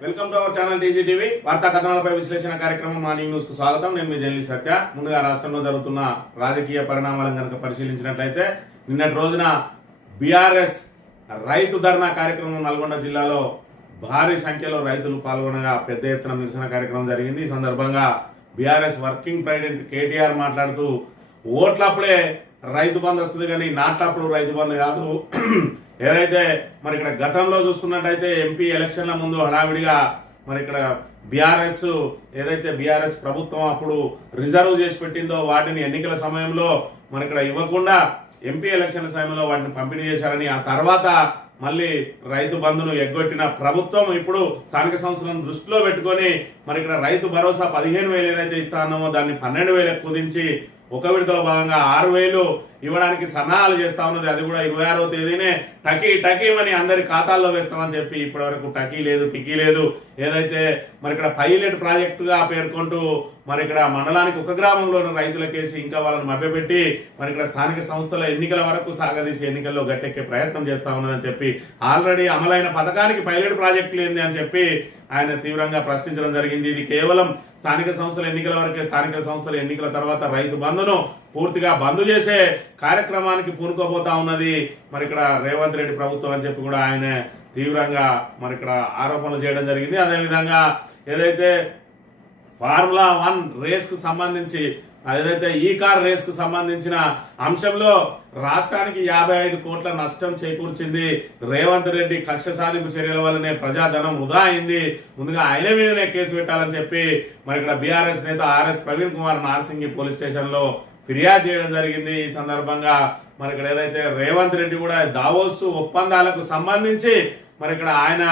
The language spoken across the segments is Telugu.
Welcome to our channel TGTV వార్తా కథనాలపై విశ్లేషణ కార్యక్రమం మార్నింగ్ న్యూస్ కు స్వాగతం. నేను మీ జర్నలిస్ట్ సత్య. ముందుగా రాష్ట్రంలో జరుగుతున్న రాజకీయ పరిణామాలను కనుక పరిశీలించినట్లయితే నిన్నటి రోజున బీఆర్ఎస్ రైతు ధర్నా కార్యక్రమం నల్గొండ జిల్లాలో భారీ సంఖ్యలో రైతులు పాల్గొనగా పెద్ద ఎత్తున నిరసన కార్యక్రమం జరిగింది. ఈ సందర్భంగా బీఆర్ఎస్ వర్కింగ్ ప్రెసిడెంట్ కేటీఆర్ మాట్లాడుతూ ఓట్లప్పుడే రైతు బంధు వస్తుంది కానీ నాట్లప్పుడు రైతు బంధు కాదు. ఏదైతే మరి ఇక్కడ గతంలో చూసుకున్నట్టయితే ఎంపీ ఎలక్షన్ల ముందు హడావిడిగా మరి ఇక్కడ బీఆర్ఎస్ ప్రభుత్వం అప్పుడు రిజర్వ్ చేసి పెట్టిందో వాటిని ఎన్నికల సమయంలో మరి ఇక్కడ ఇవ్వకుండా ఎంపీ ఎలక్షన్ సమయంలో వాటిని పంపిణీ చేశారని, ఆ తర్వాత మళ్ళీ రైతు బంధును ఎగ్గొట్టిన ప్రభుత్వం ఇప్పుడు స్థానిక సంస్థలను దృష్టిలో పెట్టుకొని మరి ఇక్కడ రైతు భరోసా 15,000 ఏదైతే ఇస్తా ఉన్నామో దాన్ని 12,000 కుదించి ఒక విడతలో భాగంగా 6,000 ఇవ్వడానికి సన్నాహాలు చేస్తా ఉన్నది. అది కూడా 26వ తేదీనే టకీమని అందరి ఖాతాల్లో వేస్తామని చెప్పి ఇప్పటి వరకు టకీ లేదు, టికీ లేదు. ఏదైతే మరి ఇక్కడ పైలట్ ప్రాజెక్టుగా పేర్కొంటూ మరి ఇక్కడ మండలానికి ఒక గ్రామంలోని రైతులకేసి ఇంకా వాళ్ళని మభ్యపెట్టి మరి ఇక్కడ స్థానిక సంస్థల ఎన్నికల వరకు సాగదీసి ఎన్నికల్లో గట్టెక్కే ప్రయత్నం చేస్తా ఉన్నదని చెప్పి ఆల్రెడీ అమలైన పథకానికి పైలట్ ప్రాజెక్టులు ఏంది అని చెప్పి ఆయన తీవ్రంగా ప్రశ్నించడం జరిగింది. ఇది కేవలం స్థానిక సంస్థల ఎన్నికల వరకే. స్థానిక సంస్థల ఎన్నికల తర్వాత రైతు బంధును పూర్తిగా బంద్ చేసే కార్యక్రమానికి పూనుకోబోతా ఉన్నది మరి ఇక్కడ రేవంత్ రెడ్డి ప్రభుత్వం అని చెప్పి కూడా ఆయన తీవ్రంగా మరి ఇక్కడ ఆరోపణలు చేయడం జరిగింది. అదేవిధంగా ఏదైతే ఫార్ములా 1 రేస్ కు సంబంధించి ఏదైతే ఈ కార్ రేస్ కు సంబంధించిన అంశంలో రాష్ట్రానికి 55 కోట్ల నష్టం చేకూర్చింది. రేవంత్ రెడ్డి కక్ష సాధింపు చర్యల వల్లనే ప్రజాధనం వృధా అయింది. ముందుగా ఆయన మీదనే కేసు పెట్టాలని చెప్పి మరి ఇక్కడ బీఆర్ఎస్ నేత RS Praveen Kumar Narsingi police station లో ఫిర్యాదు చేయడం జరిగింది. ఈ సందర్భంగా మరి ఇక్కడ ఏదైతే రేవంత్ రెడ్డి కూడా దావోస్ ఒప్పందాలకు సంబంధించి మరి ఇక్కడ ఆయన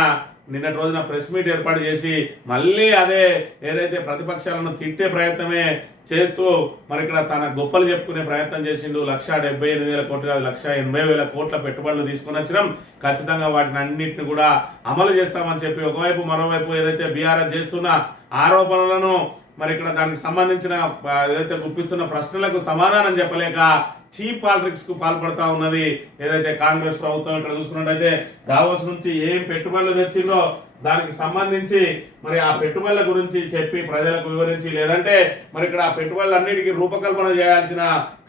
నిన్నటి రోజున ప్రెస్ మీట్ ఏర్పాటు చేసి మళ్ళీ అదే ఏదైతే ప్రతిపక్షాలను తిట్టే ప్రయత్నమే చేస్తూ మరి ఇక్కడ తన గొప్పలు చెప్పుకునే ప్రయత్నం చేసిండు. 1,78,000 కోట్లు కాదు 1,80,000 కోట్ల పెట్టుబడులు తీసుకుని వచ్చినాం, ఖచ్చితంగా వాటిని అన్నింటిని కూడా అమలు చేస్తామని చెప్పి ఒకవైపు మరోవైపు ఏదైతే బీఆర్ఎస్ చేస్తున్న ఆరోపణలను మరి ఇక్కడ దానికి సంబంధించిన ఏదైతే గుప్పిస్తున్న ప్రశ్నలకు సమాధానం చెప్పలేక చీప్ పాలిటిక్స్ కు పాల్పడతా ఉన్నది ఏదైతే కాంగ్రెస్ ప్రభుత్వం. ఇక్కడ చూసుకున్నట్టయితే దావోస్ నుంచి ఏం పెట్టుబడులు తెచ్చిందో దానికి సంబంధించి మరి ఆ పెట్టుబడుల గురించి చెప్పి ప్రజలకు వివరించి, లేదంటే మరి ఇక్కడ ఆ పెట్టుబడులన్నిటికీ రూపకల్పన చేయాల్సిన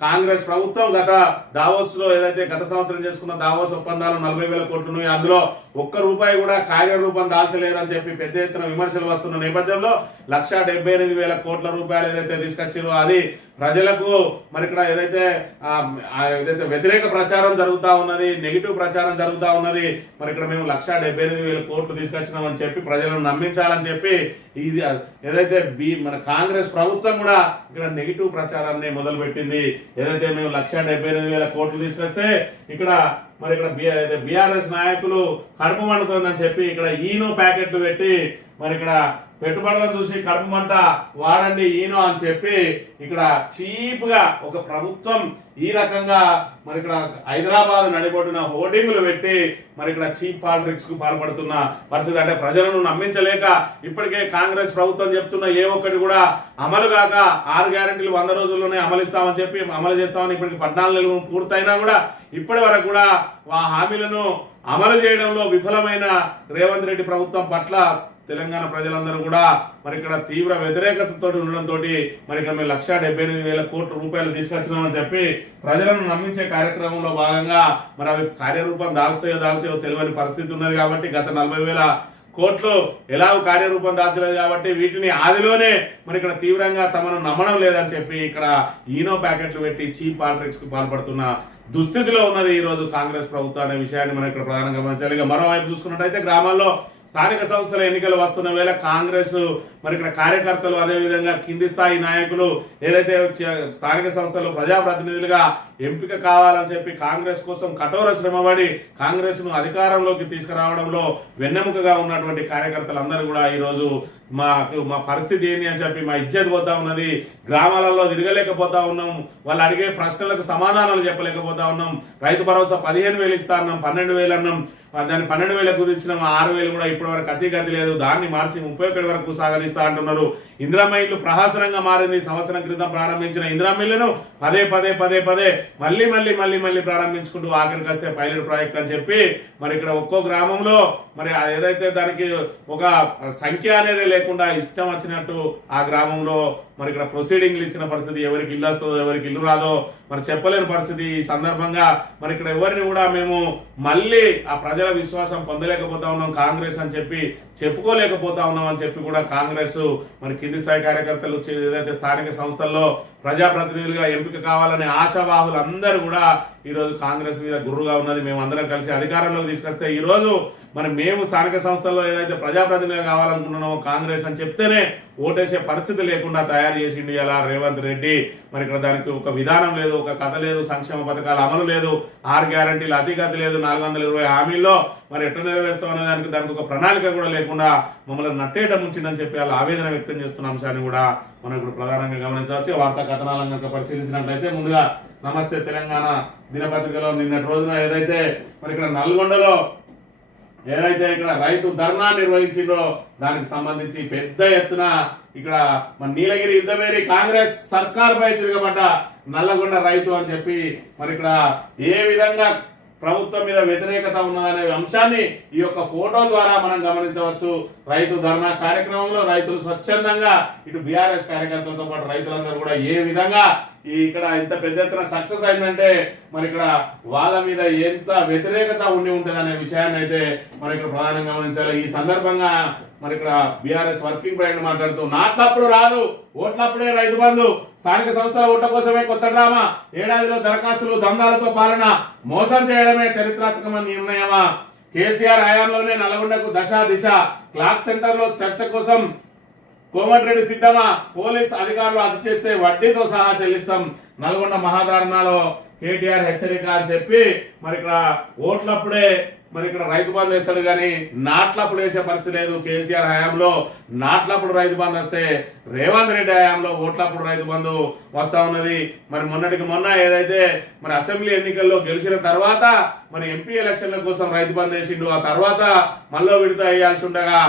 కాంగ్రెస్ ప్రభుత్వం దావోస్ లో ఏదైతే గత సంవత్సరం చేసుకున్న దావోస్ ఒప్పందాలు 40,000 కోట్లు, అందులో ఒక్క రూపాయి కూడా కార్యరూపం దాల్చలేదని చెప్పి పెద్ద ఎత్తున విమర్శలు వస్తున్న నేపథ్యంలో 1,78,000 కోట్ల రూపాయలు ఏదైతే తీసుకొచ్చారో అది ప్రజలకు మరి ఇక్కడ ఏదైతే వ్యతిరేక ప్రచారం జరుగుతా ఉన్నది, నెగిటివ్ ప్రచారం జరుగుతా ఉన్నది. మరి ఇక్కడ మేము 1,78,000 కోట్లు తీసుకొచ్చినామని చెప్పి ప్రజలను నమ్మించాలని చెప్పి ఇది ఏదైతే మన కాంగ్రెస్ ప్రభుత్వం కూడా ఇక్కడ నెగిటివ్ ప్రచారాన్ని మొదలు పెట్టింది. ఏదైతే మేము 1,78,000 కోట్లు తీసుకొస్తే ఇక్కడ మరి ఇక్కడ బీఆర్ఎస్ నాయకులు కడుపు మండుతుందని చెప్పి ఇక్కడ ఈనో ప్యాకెట్లు పెట్టి మరి ఇక్కడ పెట్టుబడులను చూసి కడుపు మంట వాడండి ఈనో అని చెప్పి ఇక్కడ చీప్ గా ఒక ప్రభుత్వం ఈ రకంగా మరి ఇక్కడ హైదరాబాద్ నడిబొడ్డున హోర్డింగ్లు పెట్టి మరి ఇక్కడ చీప్ పాలిటిక్స్ కు పాల్పడుతున్న పరిస్థితి. అంటే ప్రజలను నమ్మించలేక ఇప్పటికే కాంగ్రెస్ ప్రభుత్వం చెప్తున్న ఏ ఒక్కటి కూడా అమలు కాక 6 గ్యారెంటీలు 100 రోజుల్లోనే అమలు చేస్తామని ఇప్పటికి 14 నెలలు పూర్తయినా కూడా ఇప్పటి వరకు కూడా ఆ హామీలను అమలు చేయడంలో విఫలమైన రేవంత్ రెడ్డి ప్రభుత్వం పట్ల తెలంగాణ ప్రజలందరూ కూడా మరి ఇక్కడ తీవ్ర వ్యతిరేకతతో ఉండడంతో మరి ఇక్కడ మేము 1,78,000 కోట్ల రూపాయలు తీసుకొచ్చినామని చెప్పి ప్రజలను నమ్మించే కార్యక్రమంలో భాగంగా మరి అవి కార్యరూపం దాల్చేయో తెలియని పరిస్థితి ఉన్నది. కాబట్టి గత 40,000 కోట్లు ఎలాగో కార్యరూపం దాల్చలేదు కాబట్టి వీటిని ఆదిలోనే మరి ఇక్కడ తీవ్రంగా తమను నమ్మడం లేదని చెప్పి ఇక్కడ ఈనో ప్యాకెట్లు పెట్టి చీప్ పాలిటిక్స్ కు పాల్పడుతున్న దుస్థితిలో ఉన్నది ఈ రోజు కాంగ్రెస్ ప్రభుత్వం అనే విషయాన్ని మనం ఇక్కడ ప్రధానంగా గమనించాలి. మరోవైపు చూసుకున్నట్టయితే గ్రామాల్లో స్థానిక సంస్థల ఎన్నికలు వస్తున్న వేళ కాంగ్రెస్ మరి ఇక్కడ కార్యకర్తలు అదేవిధంగా కింది స్థాయి నాయకులు ఏదైతే స్థానిక సంస్థలు ప్రజాప్రతినిధులుగా ఎంపిక కావాలని చెప్పి కాంగ్రెస్ కోసం కఠోర శ్రమపడి కాంగ్రెస్ ను అధికారంలోకి తీసుకురావడంలో వెన్నెముకగా ఉన్నటువంటి కార్యకర్తలందరూ కూడా ఈ రోజు మా పరిస్థితి ఏంటి అని చెప్పి మా ఇజ్జత్ పోతా ఉన్నది, గ్రామాలలో తిరగలేకపోతా ఉన్నాం, వాళ్ళు అడిగే ప్రశ్నలకు సమాధానాలు చెప్పలేకపోతా ఉన్నాం. రైతు భరోసా 15,000 ఇస్తా అన్నాం, 12,000 అన్నాం, దాన్ని 12,000 కుదించినాం, 6,000 కూడా ఇప్పటి వరకు గతి లేదు, దాన్ని మార్చి 31 వరకు సాగనిస్తా అంటున్నారు. ఇందిరమ్మ ఇల్లు ప్రహసనంగా మారింది. సంవత్సరం క్రితం ప్రారంభించిన ఇందిరమ్మ ఇల్లును పదే మళ్ళీ మళ్ళీ మళ్ళీ మళ్ళీ ప్రారంభించుకుంటూ ఆఖరికి వస్తే పైలట్ ప్రాజెక్ట్ అని చెప్పి మరి ఇక్కడ ఒక్కో గ్రామంలో మరి ఏదైతే దానికి ఒక సంఖ్య అనేది లేకుండా ఇష్టం వచ్చినట్టు ఆ గ్రామంలో మరి ఇక్కడ ప్రొసీడింగ్లు ఇచ్చిన పరిస్థితి, ఎవరికి ఇల్లు వస్తుందో ఎవరికి ఇల్లు రాదో మరి చెప్పలేని పరిస్థితి. ఈ సందర్భంగా మరి ఇక్కడ ఎవరిని కూడా మేము మళ్ళీ ఆ ప్రజల విశ్వాసం పొందలేకపోతా ఉన్నాం కాంగ్రెస్ అని చెప్పి, చెప్పుకోలేకపోతా ఉన్నాం అని చెప్పి కూడా కాంగ్రెస్ మరి కింది స్థాయి కార్యకర్తలు ఏదైతే స్థానిక సంస్థల్లో ప్రజాప్రతినిధులుగా ఎంపిక కావాలనే ఆశావాహులు అందరూ కూడా ఈరోజు కాంగ్రెస్ మీద గుర్రుగా ఉన్నది. మేము అందరం కలిసి అధికారంలోకి తీసుకొస్తే ఈరోజు మరి మేము స్థానిక సంస్థల్లో ఏదైతే ప్రజాప్రతినిధులు కావాలనుకుంటున్నామో కాంగ్రెస్ అని చెప్తేనే ఓటేసే పరిస్థితి లేకుండా తయారు చేసిండు ఇలా రేవంత్ రెడ్డి. మరి ఇక్కడ దానికి ఒక విధానం లేదు, ఒక కథ లేదు, సంక్షేమ పథకాల అమలు లేదు, 6 గ్యారంటీలు అతిగతి లేదు, 420 హామీల్లో మరి ఎట్లా నెరవేరుస్తామనే దానికి ఒక ప్రణాళిక కూడా లేకుండా మమ్మల్ని నట్టేట ముంచిందని చెప్పి వాళ్ళు ఆవేదన వ్యక్తం చేస్తున్న అంశాన్ని కూడా మనం ఇప్పుడు ప్రధానంగా గమనించవచ్చు. వార్తా కథనాలను కనుక పరిశీలించినట్లయితే ముందుగా నమస్తే తెలంగాణ దినపత్రికలో నిన్నటి రోజున ఏదైతే మరి ఇక్కడ నల్గొండలో ఏదైతే ఇక్కడ రైతు ధర్నా నిర్వహించిందో దానికి సంబంధించి పెద్ద ఎత్తున ఇక్కడ మన నీలగిరి యుద్ధమేరి కాంగ్రెస్ సర్కార్ పై తిరగబడ్డ నల్లగొండ రైతు అని చెప్పి మరి ఇక్కడ ఏ విధంగా ప్రభుత్వం మీద వ్యతిరేకత ఉన్నదనే అంశాన్ని ఈ యొక్క ఫోటో ద్వారా మనం గమనించవచ్చు. రైతు ధర్నా కార్యక్రమంలో రైతులు స్వచ్ఛందంగా ఇటు బీఆర్ఎస్ కార్యకర్తలతో పాటు రైతులందరూ కూడా ఏ విధంగా ఇక్కడ ఇంత పెద్ద ఎత్తున సక్సెస్ అయిందంటే మరి ఇక్కడ వాళ్ళ మీద ఎంత వ్యతిరేకత ఉండి ఉంటుంది అనే విషయాన్ని అయితే మరి ఇక్కడ ప్రధానంగా గమనించాలి. ఈ సందర్భంగా మరి ఇక్కడ బీఆర్ఎస్ వర్కింగ్ ప్రెసిడెంట్ మాట్లాడుతూ నాట్లప్పుడు రాదు ఓట్లప్పుడే రైతు బంధు, స్థానిక సంస్థల ఓట్ల కోసమే కొత్త డ్రామా, ఏడాదిలో దరఖాస్తులు దందాలతో పాలన, మోసం చేయడమే చరిత్రాత్మకమైన నిర్ణయమా, కేసీఆర్ హయాంలోనే నల్గొండకు దశ దిశ, క్లాక్ సెంటర్ లో చర్చ కోసం కోమటిరెడ్డి సిద్ధమా, పోలీస్ అధికారులు అది చేస్తే వడ్డీతో సహా చెల్లిస్తాం, నల్గొండ మహాధారణలో కేటీఆర్ హెచ్చరిక అని చెప్పి మరి ఇక్కడ ఓట్లప్పుడే మరి ఇక్కడ రైతు బంధు వేస్తాడు కానీ నాట్లప్పుడు వేసే పరిస్థితి లేదు. కేసీఆర్ హయాంలో నాట్లప్పుడు రైతు బంధు వస్తే రేవంత్ రెడ్డి హయాంలో ఓట్లప్పుడు రైతు బంధు వస్తా ఉన్నది. మరి మొన్నటికి మొన్న ఏదైతే మరి అసెంబ్లీ ఎన్నికల్లో గెలిచిన తర్వాత మరి ఎంపీ ఎలక్షన్ల కోసం రైతు బంధు వేసిండు, ఆ తర్వాత మళ్ళీ విడత వేయాల్సి ఉండగా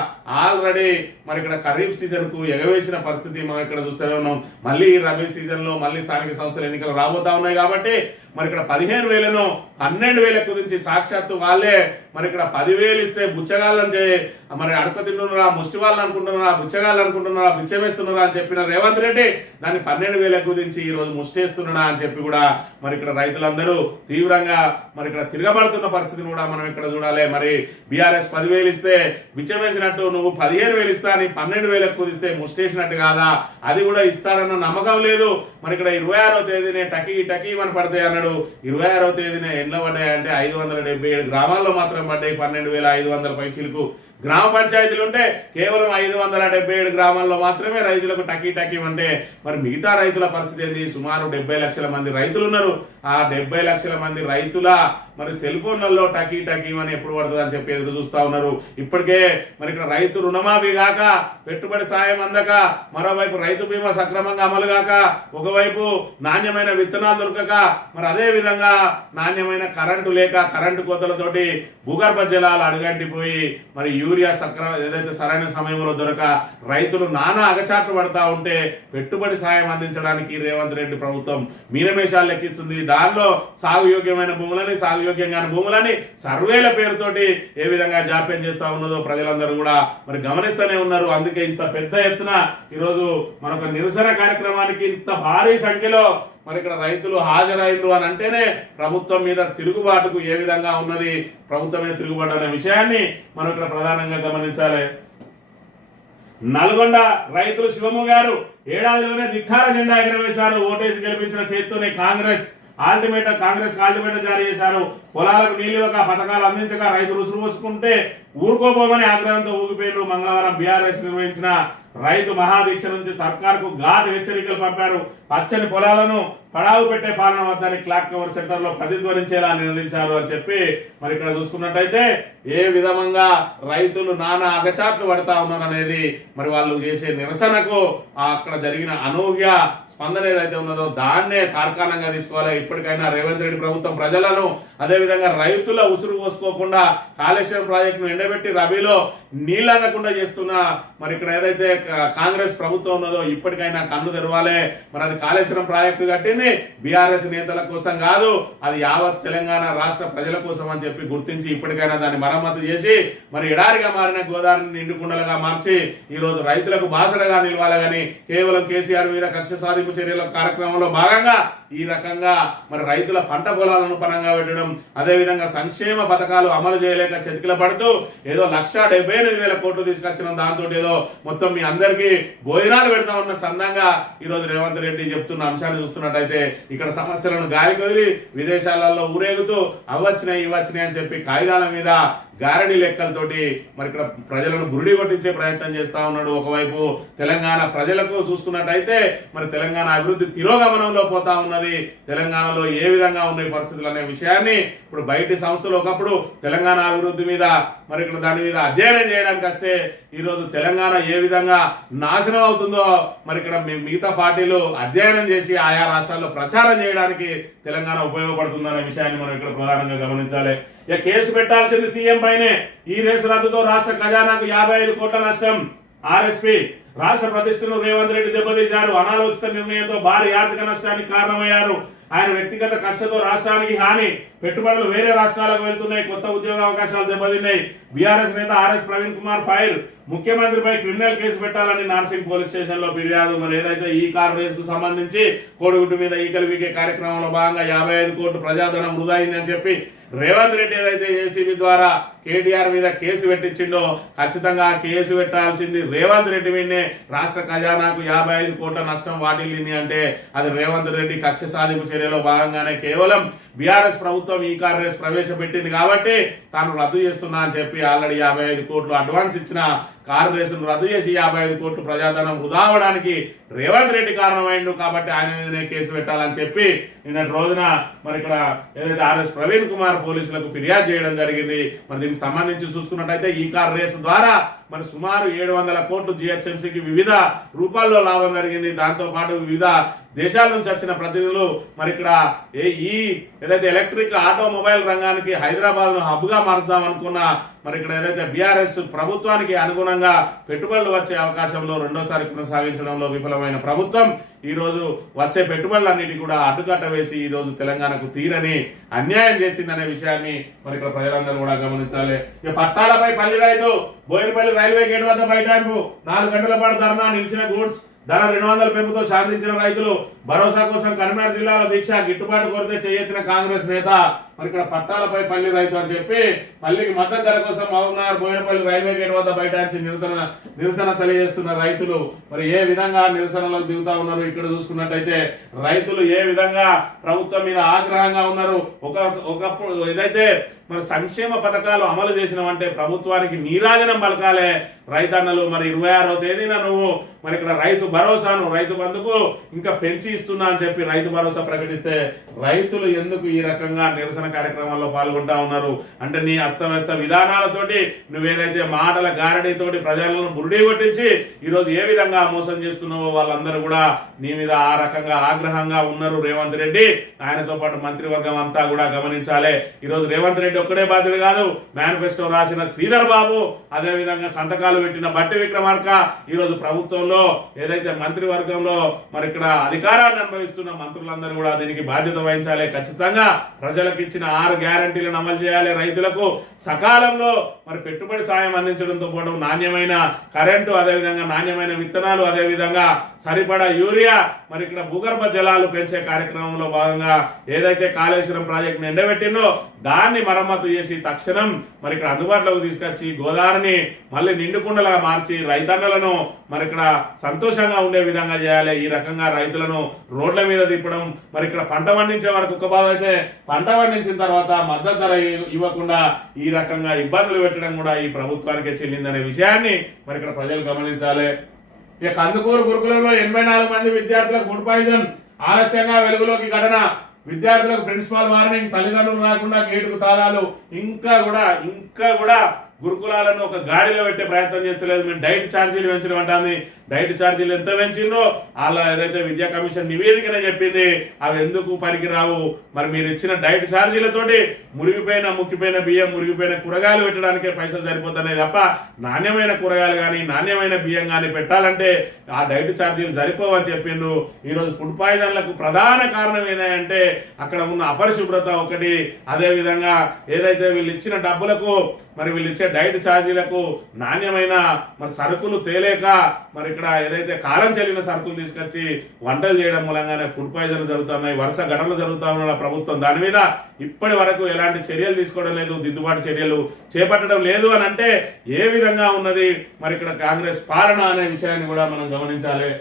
ఆల్రెడీ మరి ఇక్కడ ఖరీఫ్ సీజన్ కు ఎగవేసిన పరిస్థితి మనం ఇక్కడ చూస్తూనే ఉన్నాం. మళ్ళీ రబీ సీజన్ లో మళ్ళీ స్థానిక సంస్థల ఎన్నికలు రాబోతా ఉన్నాయి కాబట్టి మరి ఇక్కడ 15,000ను 12,000 కుదించి సాక్షాత్తు వాళ్ళే మరి ఇక్కడ 10,000 ఇస్తే బుచ్చగాళ్ళని మరి అడక తింటున్నారా, ముష్టి వాళ్ళు అనుకుంటున్నారా, బుచ్చగాళ్ళు అనుకుంటున్నారా, బిచ్చమేస్తున్నారా అని చెప్పిన రేవంత్ రెడ్డి దాన్ని 12,000 కుదించి ఈ రోజు ముష్టేస్తున్నాడా అని చెప్పి కూడా మరి ఇక్కడ రైతులందరూ తీవ్రంగా మరి ఇక్కడ తిరగబడుతున్న పరిస్థితిని కూడా మనం ఇక్కడ చూడాలి. మరి బీఆర్ఎస్ 10,000 ఇస్తే బిచ్చమేసినట్టు నువ్వు 15,000 ఇస్తా అని 12,000 కుదిస్తే ముష్టేసినట్టు కాదా, అది కూడా ఇస్తాడన్న నమ్మకం లేదు. మరి ఇక్కడ 26వ తేదీనే టకీ అని పడతాయి అన్నాడు. 26వ తేదీనే ఎన్నో పడ్డాయంటే 577 గ్రామాల్లో మాత్రం పడ్డాయి. 12,500 పైచీలకు గ్రామ పంచాయతీలు ఉంటే కేవలం 577 గ్రామాల్లో మాత్రమే రైతులకు టకీ అంటే మరి మిగతా రైతుల పరిస్థితి ఏంది? సుమారు 70 లక్షల మంది రైతులు ఉన్నారు. ఆ 70 లక్షల మంది రైతుల మరి సెల్ ఫోన్లలో టకీ అని ఎప్పుడు పడుతుంది అని చెప్పి ఎదురు చూస్తా ఉన్నారు. ఇప్పటికే మరి ఇక్కడ రైతు రుణమాఫీ కాక, పెట్టుబడి సాయం అందక, మరోవైపు రైతు బీమా సక్రమంగా అమలు కాక, ఒకవైపు నాణ్యమైన విత్తనాలు దొరకక, మరి అదే విధంగా నాణ్యమైన కరెంటు లేక, కరెంటు కోతలతోటి భూగర్భ జలాలు అడుగంటిపోయి మరి యూరియా ఏదైతే సరైన సమయంలో దొరక రైతులు నానా అగచాట్లు పడతా ఉంటే పెట్టుబడి సాయం అందించడానికి రేవంత్ రెడ్డి ప్రభుత్వం మీనమేషాలు లెక్కిస్తుంది. దానిలో సాగు యోగ్యమైన భూములని, సాగు యోగ్యంగా భూములని సర్వేల పేరుతోటి ఏ విధంగా జాప్యం చేస్తా ఉన్నదో ప్రజలందరూ కూడా మరి గమనిస్తూనే ఉన్నారు. అందుకే ఇంత పెద్ద ఎత్తున ఈరోజు మనొక నిరసన కార్యక్రమానికి ఇంత భారీ సంఖ్యలో మరి ఇక్కడ రైతులు హాజరైండ్రు అని అంటేనే ప్రభుత్వం మీద తిరుగుబాటుకు ఏ విధంగా ఉన్నది, ప్రభుత్వం మీద తిరుగుబాటు అనే విషయాన్ని మనం ఇక్కడ ప్రధానంగా గమనించాలి. నల్గొండ రైతులు శివము గారు ఏడాదిలోనే ధిక్కార జెండా ఎగరవేశారు. ఓటేసి గెలిపించిన చేత్తోనే కాంగ్రెస్ ఆల్టిమేటం జారీ చేశారు. పొలాలకు నీళ్లుగా పథకాలు అందించక రైతులు రుసురు పోసుకుంటే ఊరుకోపోమని ఆగ్రహంతో ఊగిపోయారు. మంగళవారం బీఆర్ఎస్ నిర్వహించిన రైతు మహాదీక్ష నుంచి సర్కార్కు ఘాటు హెచ్చరికలు పంపారు. పచ్చని పొలాలను పడావు పెట్టే పాలన వద్దని క్లాక్ టవర్ సెంటర్ లో ప్రతిధ్వనించేలా నిర్ణయించారు అని చెప్పి మరి ఇక్కడ చూసుకున్నట్టయితే ఏ విధంగా రైతులు నానా అగచాట్లు పడతా ఉన్నారు అనేది మరి వాళ్ళు చేసే నిరసనకు అక్కడ జరిగిన అనూహ్య స్పందన ఏదైతే ఉన్నదో దాన్నే కార్ఖానంగా తీసుకోవాలి. ఇప్పటికైనా రేవంత్ రెడ్డి ప్రభుత్వం ప్రజలను అదేవిధంగా రైతుల ఉసురు పోసుకోకుండా కాళేశ్వరం ప్రాజెక్టును ఎండబెట్టి రబీలో నీళ్ళు అందకుండా చేస్తున్న మరి ఇక్కడ ఏదైతే కాంగ్రెస్ ప్రభుత్వం ఉన్నదో ఇప్పటికైనా కన్ను తెరవాలి. మరి అది కాళేశ్వరం ప్రాజెక్టు కట్టింది బీఆర్ఎస్ నేతల కోసం కాదు, అది యావత్ తెలంగాణ రాష్ట్ర ప్రజల కోసం అని చెప్పి గుర్తించి ఇప్పటికైనా దాన్ని మరమ్మతు చేసి మరి ఎడారిగా మారిన గోదావరిని నిండుకుండలుగా మార్చి ఈ రోజు రైతులకు బాసడగా నిలవాలి. కానీ కేవలం కేసీఆర్ మీద కక్ష సాధింపు చర్యల కార్యక్రమంలో భాగంగా ఈ రకంగా మరి రైతుల పంట పొలాలను పరంగా పెట్టడం, అదేవిధంగా సంక్షేమ పథకాలు అమలు చేయలేక చతికిల పడుతూ ఏదో 1,78,000 కోట్లు తీసుకొచ్చిన దాంతో ఏదో మొత్తం మీ అందరికీ భోజనాలు పెడతామన్న చందంగా ఈ రోజు రేవంత్ రెడ్డి చెప్తున్న అంశాన్ని చూస్తున్నట్టయితే ఇక్కడ సమస్యలను గాలి కొదిలి విదేశాలలో ఊరేగుతూ అవచ్చినాయి ఇవచ్చినాయి అని చెప్పి కాగితాల మీద గారడీ లెక్కలతోటి మరి ఇక్కడ ప్రజలను గురిడి కొట్టించే ప్రయత్నం చేస్తా ఉన్నాడు. ఒకవైపు తెలంగాణ ప్రజలకు చూసుకున్నట్టయితే మరి తెలంగాణ అభివృద్ధి తిరోగమనంలో పోతా ఉన్నది. తెలంగాణలో ఏ విధంగా ఉన్నాయి పరిస్థితులు అనే విషయాన్ని ఇప్పుడు బయటి సంస్థలు ఒకప్పుడు తెలంగాణ అభివృద్ధి మీద మరి ఇక్కడ దాని మీద అధ్యయనం చేయడానికి వస్తే ఈ రోజు తెలంగాణ ఏ విధంగా నాశనం అవుతుందో మరి ఇక్కడ మిగతా పార్టీలు అధ్యయనం చేసి ఆయా రాష్ట్రాల్లో ప్రచారం చేయడానికి తెలంగాణ ఉపయోగపడుతుందనే విషయాన్ని మనం ఇక్కడ ప్రధానంగా గమనించాలి. ఇక కేసు పెట్టాల్సింది సీఎం పైనే. ఈ రేసు రద్దుతో రాష్ట్ర ఖజానాకు 55 కోట్ల నష్టం. ఆర్ఎస్పీ రాష్ట్ర ప్రతిష్టను రేవంత్ రెడ్డి దెబ్బతీశారు. అనాలోచిత నిర్ణయంతో భారీ ఆర్థిక నష్టానికి కారణమయ్యారు. ఆయన వ్యక్తిగత కక్షతో రాష్ట్రానికి హాని, పెట్టుబడులు వేరే రాష్ట్రాలకు వెళ్తున్నాయి, కొత్త ఉద్యోగ అవకాశాలు దెబ్బతిన్నాయి. బీఆర్ఎస్ నేత ఆర్ఎస్ ప్రవీణ్ కుమార్ ఫైర్. ముఖ్యమంత్రిపై క్రిమినల్ కేసు పెట్టాలని నార్సింగ్ పోలీస్ స్టేషన్ లో ఫిర్యాదు. మరి ఏదైతే ఈ కార్ రేస్ కు సంబంధించి కోడిగుడ్డు మీద ఈకలు వీకే కార్యక్రమంలో భాగంగా 55 కోట్లు ప్రజాధనం వృధా అయిందని చెప్పి రేవంత్ రెడ్డి ఏదైతే ఏసీబీ ద్వారా కేటీఆర్ మీద కేసు పెట్టించిండో ఖచ్చితంగా కేసు పెట్టాల్సింది రేవంత్ రెడ్డి మీదనే. రాష్ట్ర ఖజానాకు 55 కోట్ల నష్టం వాటిల్లింది అంటే అది రేవంత్ రెడ్డి కక్ష సాధింపు చర్యలో భాగంగానే కేవలం బీఆర్ఎస్ ప్రభుత్వం ఈ కార్ రేస్ ప్రవేశపెట్టింది కాబట్టి తాను రద్దు చేస్తున్నా అని చెప్పి ఆల్రెడీ 55 కోట్లు అడ్వాన్స్ ఇచ్చిన కారు రేసును రద్దు చేసి 55 కోట్లు ప్రజాధనం వృధా అవడానికి రేవంత్ రెడ్డి కారణమైండు కాబట్టి ఆయన మీదనే కేసు పెట్టాలని చెప్పి నిన్నటి రోజున మరి ఇక్కడ ఏదైతే ఆర్ఎస్ ప్రవీణ్ కుమార్ పోలీసులకు ఫిర్యాదు చేయడం జరిగింది. మరి దీనికి సంబంధించి చూసుకున్నట్టయితే ఈ కార్ రేసు ద్వారా మరి సుమారు 700 కోట్లు జిహెచ్ఎంసీకి వివిధ రూపాల్లో లాభం జరిగింది. దాంతో పాటు వివిధ దేశాల నుంచి వచ్చిన ప్రతినిధులు మరి ఇక్కడ ఈ ఏదైతే ఎలక్ట్రిక్ ఆటోమొబైల్ రంగానికి హైదరాబాద్ ను హబ్ గా మారుద్దాం అనుకున్న మరి ఇక్కడ ఏదైతే బీఆర్ఎస్ ప్రభుత్వానికి అనుగుణంగా పెట్టుబడులు వచ్చే అవకాశంలో రెండోసారి కొనసాగించడంలో విఫలమైన ప్రభుత్వం ఈ రోజు వచ్చే పెట్టుబడులన్నిటి కూడా అడ్డుకట్ట వేసి ఈ రోజు తెలంగాణకు తీరని అన్యాయం చేసిందనే విషయాన్ని మరి ఇక్కడ ప్రజలందరూ కూడా గమనించాలి. ఇక పట్టాలపై పల్లి రైతు బోయినపల్లి రైల్వే గేట్ వద్ద బైఠాయింపు. 4 గంటల పాటు ధర్నా, నిలిచిన గూడ్స్ ధర 200 పెంపుతో శాంతించిన రైతులు. భరోసా కోసం కరీంనగర్ జిల్లాలో దీక్ష, గిట్టుబాటు కొరతే చేయెత్తిన కాంగ్రెస్ నేత. మరి ఇక్కడ పట్టాలపై పల్లి రైతు అని చెప్పి పల్లికి మద్దతు ధర కోసం మహబూబ్నగర్ బోయినపల్లి రైల్వే గేట్ వద్ద బైఠాయించి నిరసన తెలియజేస్తున్న రైతులు మరి ఏ విధంగా నిరసనలకు దిగుతా ఉన్నారు. ఇక్కడ చూసుకున్నట్టయితే రైతులు ఏ విధంగా ప్రభుత్వం మీద ఆగ్రహంగా ఉన్నారు. ఒకప్పుడు ఏదైతే మరి సంక్షేమ పథకాలు అమలు చేసినామంటే ప్రభుత్వానికి నీరాజనం పలకాలే రైతన్నలు. మరి 26వ తేదీన నువ్వు మరి ఇక్కడ రైతు భరోసాను రైతు బంధుకు ఇంకా పెంచి ఇస్తున్నా అని చెప్పి రైతు భరోసా ప్రకటిస్తే రైతులు ఎందుకు ఈ రకంగా నిరసన కార్యక్రమాల్లో పాల్గొంటా ఉన్నారు అంటే నీ అస్తవ్యస్త విధానాలతోటి నువ్వేదైతే మాటల గారడీతోటి ప్రజలను బురుడి కొట్టించి ఈ రోజు ఏ విధంగా మోసం చేస్తున్నావో వాళ్ళందరూ కూడా నీ మీద ఆ రకంగా ఆగ్రహంగా ఉన్నారు. రేవంత్ రెడ్డి ఆయనతో పాటు మంత్రివర్గం అంతా కూడా గమనించాలి. ఈ రోజు రేవంత్ రెడ్డి ఒక్కడే బాధ్యుడు కాదు, మేనిఫెస్టో రాసిన శ్రీధర్ బాబు, అదే విధంగా సంతకాలు పెట్టిన బట్టి విక్రమార్క, ఈ రోజు ప్రభుత్వంలో ఏదైతే మంత్రివర్గంలో మరి ఇక్కడ అధికారాన్ని అనుభవిస్తున్న మంత్రులందరూ కూడా దీనికి బాధ్యత వహించాలి. ఖచ్చితంగా ప్రజలకు ఇచ్చిన 6 గ్యారంటీలను అమలు చేయాలి. రైతులకు సకాలంలో మరి పెట్టుబడి సాయం అందించడంతో పాటు నాణ్యమైన కరెంటు, అదేవిధంగా నాణ్యమైన విత్తనాలు, అదేవిధంగా సరిపడా యూరియా, మరి ఇక్కడ భూగర్భ జలాలు పెంచే కార్యక్రమంలో భాగంగా ఏదైతే కాళేశ్వరం ప్రాజెక్టును ఎండబెట్టిందో దాన్ని మరమ్మతు చేసి తక్షణం మరి ఇక్కడ అందుబాటులోకి తీసుకొచ్చి గోదావరిని మళ్ళీ నిండుకుండలా మార్చి రైతన్నలను మరి ఇక్కడ సంతోషంగా ఉండే విధంగా చేయాలి. ఈ రకంగా రైతులను రోడ్ల మీద తిప్పడం, మరి ఇక్కడ పంట పండించే వరకు ఒక బాధ అయితే పంట పండించిన తర్వాత మద్దతు ధర ఇవ్వకుండా ఈ రకంగా ఇబ్బందులు పెట్టడం కూడా ఈ ప్రభుత్వానికే చెల్లిందనే విషయాన్ని మరి ఇక్కడ ప్రజలు గమనించాలి. ఇక కందుకూరు గురుకులంలో 84 మంది విద్యార్థులకు ఫుడ్ పాయిజన్, ఆలస్యంగా వెలుగులోకి ఘటన. విద్యార్థులకు ప్రిన్సిపాల్ వార్నింగ్, తల్లిదండ్రులు రాకుండా గేటుకు తాళాలు. ఇంకా కూడా గురుకులాలను ఒక గాడిలో పెట్టే ప్రయత్నం చేస్తలేదు. మీరు డైట్ ఛార్జీలు పెంచడం అంటుంది. డైట్ ఛార్జీలు ఎంత పెంచిందో అలా ఏదైతే విద్యా కమిషన్ నివేదికనే చెప్పింది అవి ఎందుకు పనికిరావు. మరి మీరు ఇచ్చిన డైట్ ఛార్జీలతోటి ముక్కిపోయిన బియ్యం, మురిగిపోయిన కూరగాయలు పెట్టడానికే పైసలు సరిపోతున్నాయి తప్ప నాణ్యమైన కూరగాయలు కానీ నాణ్యమైన బియ్యం కానీ పెట్టాలంటే ఆ డైట్ ఛార్జీలు సరిపోవని చెప్పిండ్రు. ఈరోజు ఫుడ్ పాయిజన్లకు ప్రధాన కారణం ఏంటంటే అక్కడ ఉన్న అపరిశుభ్రత ఒకటి, అదే విధంగా ఏదైతే వీళ్ళు ఇచ్చిన డబ్బులకు మరి వీళ్ళు ఇచ్చే డైట్ ఛార్జీలకు నాణ్యమైన మరి సరుకులు తేలేక మరి ఇక్కడ ఏదైతే కాలం చెల్లిన సరుకులు తీసుకొచ్చి వంటలు చేయడం మూలంగానే ఫుడ్ పాయిజన్లు జరుగుతున్నాయి, వరుస ఘటనలు జరుగుతా ఉన్న ప్రభుత్వం దాని మీద ఇప్పటి వరకు ఎలాంటి చర్యలు తీసుకోవడం లేదు, దిద్దుబాటు చర్యలు చేపట్టడం లేదు అని అంటే ఏ విధంగా ఉన్నది మరి ఇక్కడ కాంగ్రెస్ పాలన అనే విషయాన్ని కూడా మనం గమనించాలి.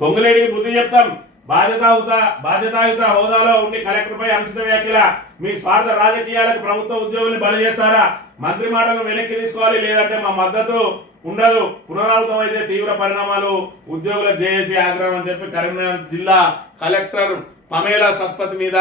పొంగులేడికి బుద్ధి చెప్తాం. బాధ్యతాయుత హోదాలో ఉండి కలెక్టర్ పై అనుచిత వ్యాఖ్యల, మీ స్వార్థ రాజకీయాలకు ప్రభుత్వ ఉద్యోగుల్ని బలి చేస్తారా? మంత్రి మాటలను వెనక్కి తీసుకోవాలి, లేదంటే మా మద్దతు ఉండదు. పునరావృతం అయితే తీవ్ర పరిణామాలు, ఉద్యోగుల జేఏసీ ఆగ్రహం అని చెప్పి కరీంనగర్ జిల్లా కలెక్టర్ పమేలా సత్పతి మీద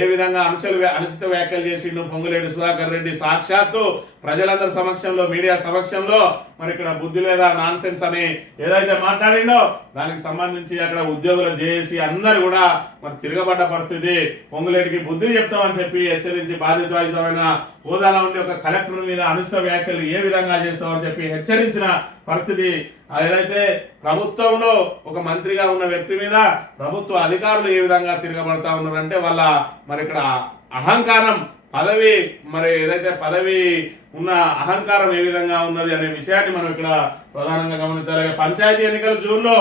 ఏ విధంగా అనుచిత వ్యాఖ్యలు చేసిండు పొంగులేటి సుధాకర్ రెడ్డి. సాక్షాత్తు ప్రజలందరి సమక్షంలో, మీడియా సమక్షంలో మరి ఇక్కడ బుద్ధి లేదా నాన్ సెన్స్ అని ఏదైతే మాట్లాడిండో దానికి సంబంధించి అక్కడ ఉద్యోగుల జేఏసీ అందరు కూడా మరి తిరగబడ్డ పరిస్థితి. పొంగులేటికి బుద్ధి చెప్తామని చెప్పి హెచ్చరించి బాధ్యతాయుతమైన హోదాలో ఉండి ఒక కలెక్టర్ మీద అనుచిత వ్యాఖ్యలు ఏ విధంగా చేస్తామని చెప్పి హెచ్చరించిన పరిస్థితి. ఏదైతే ప్రభుత్వంలో ఒక మంత్రిగా ఉన్న వ్యక్తి మీద ప్రభుత్వ అధికారులు ఏ విధంగా తిరగబడతా ఉన్నారంటే వాళ్ళ మరి ఇక్కడ అహంకారం, పదవి మరి ఏదైతే పదవి ఉన్న అహంకారం ఏ విధంగా ఉన్నది అనే విషయాన్ని మనం ఇక్కడ ప్రధానంగా గమనించాలి. పంచాయతీ ఎన్నికల జూన్లో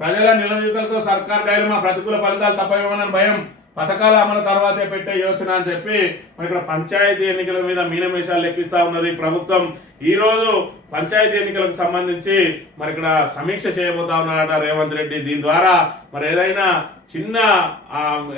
ప్రజల నిలదీతలతో సర్కార్ డైలమా, ప్రతికూల ఫలితాలు తప్పవేమోనని భయం, పథకాల అమలు తర్వాతే పెట్టే యోచన అని చెప్పి మరి ఇక్కడ పంచాయతీ ఎన్నికల మీద మీనమేషాలు లెక్కిస్తా ఉన్నది ప్రభుత్వం. ఈ రోజు పంచాయతీ ఎన్నికలకు సంబంధించి మరి ఇక్కడ సమీక్ష చేయబోతా ఉన్నాడట రేవంత్ రెడ్డి. దీని ద్వారా మరి ఏదైనా చిన్న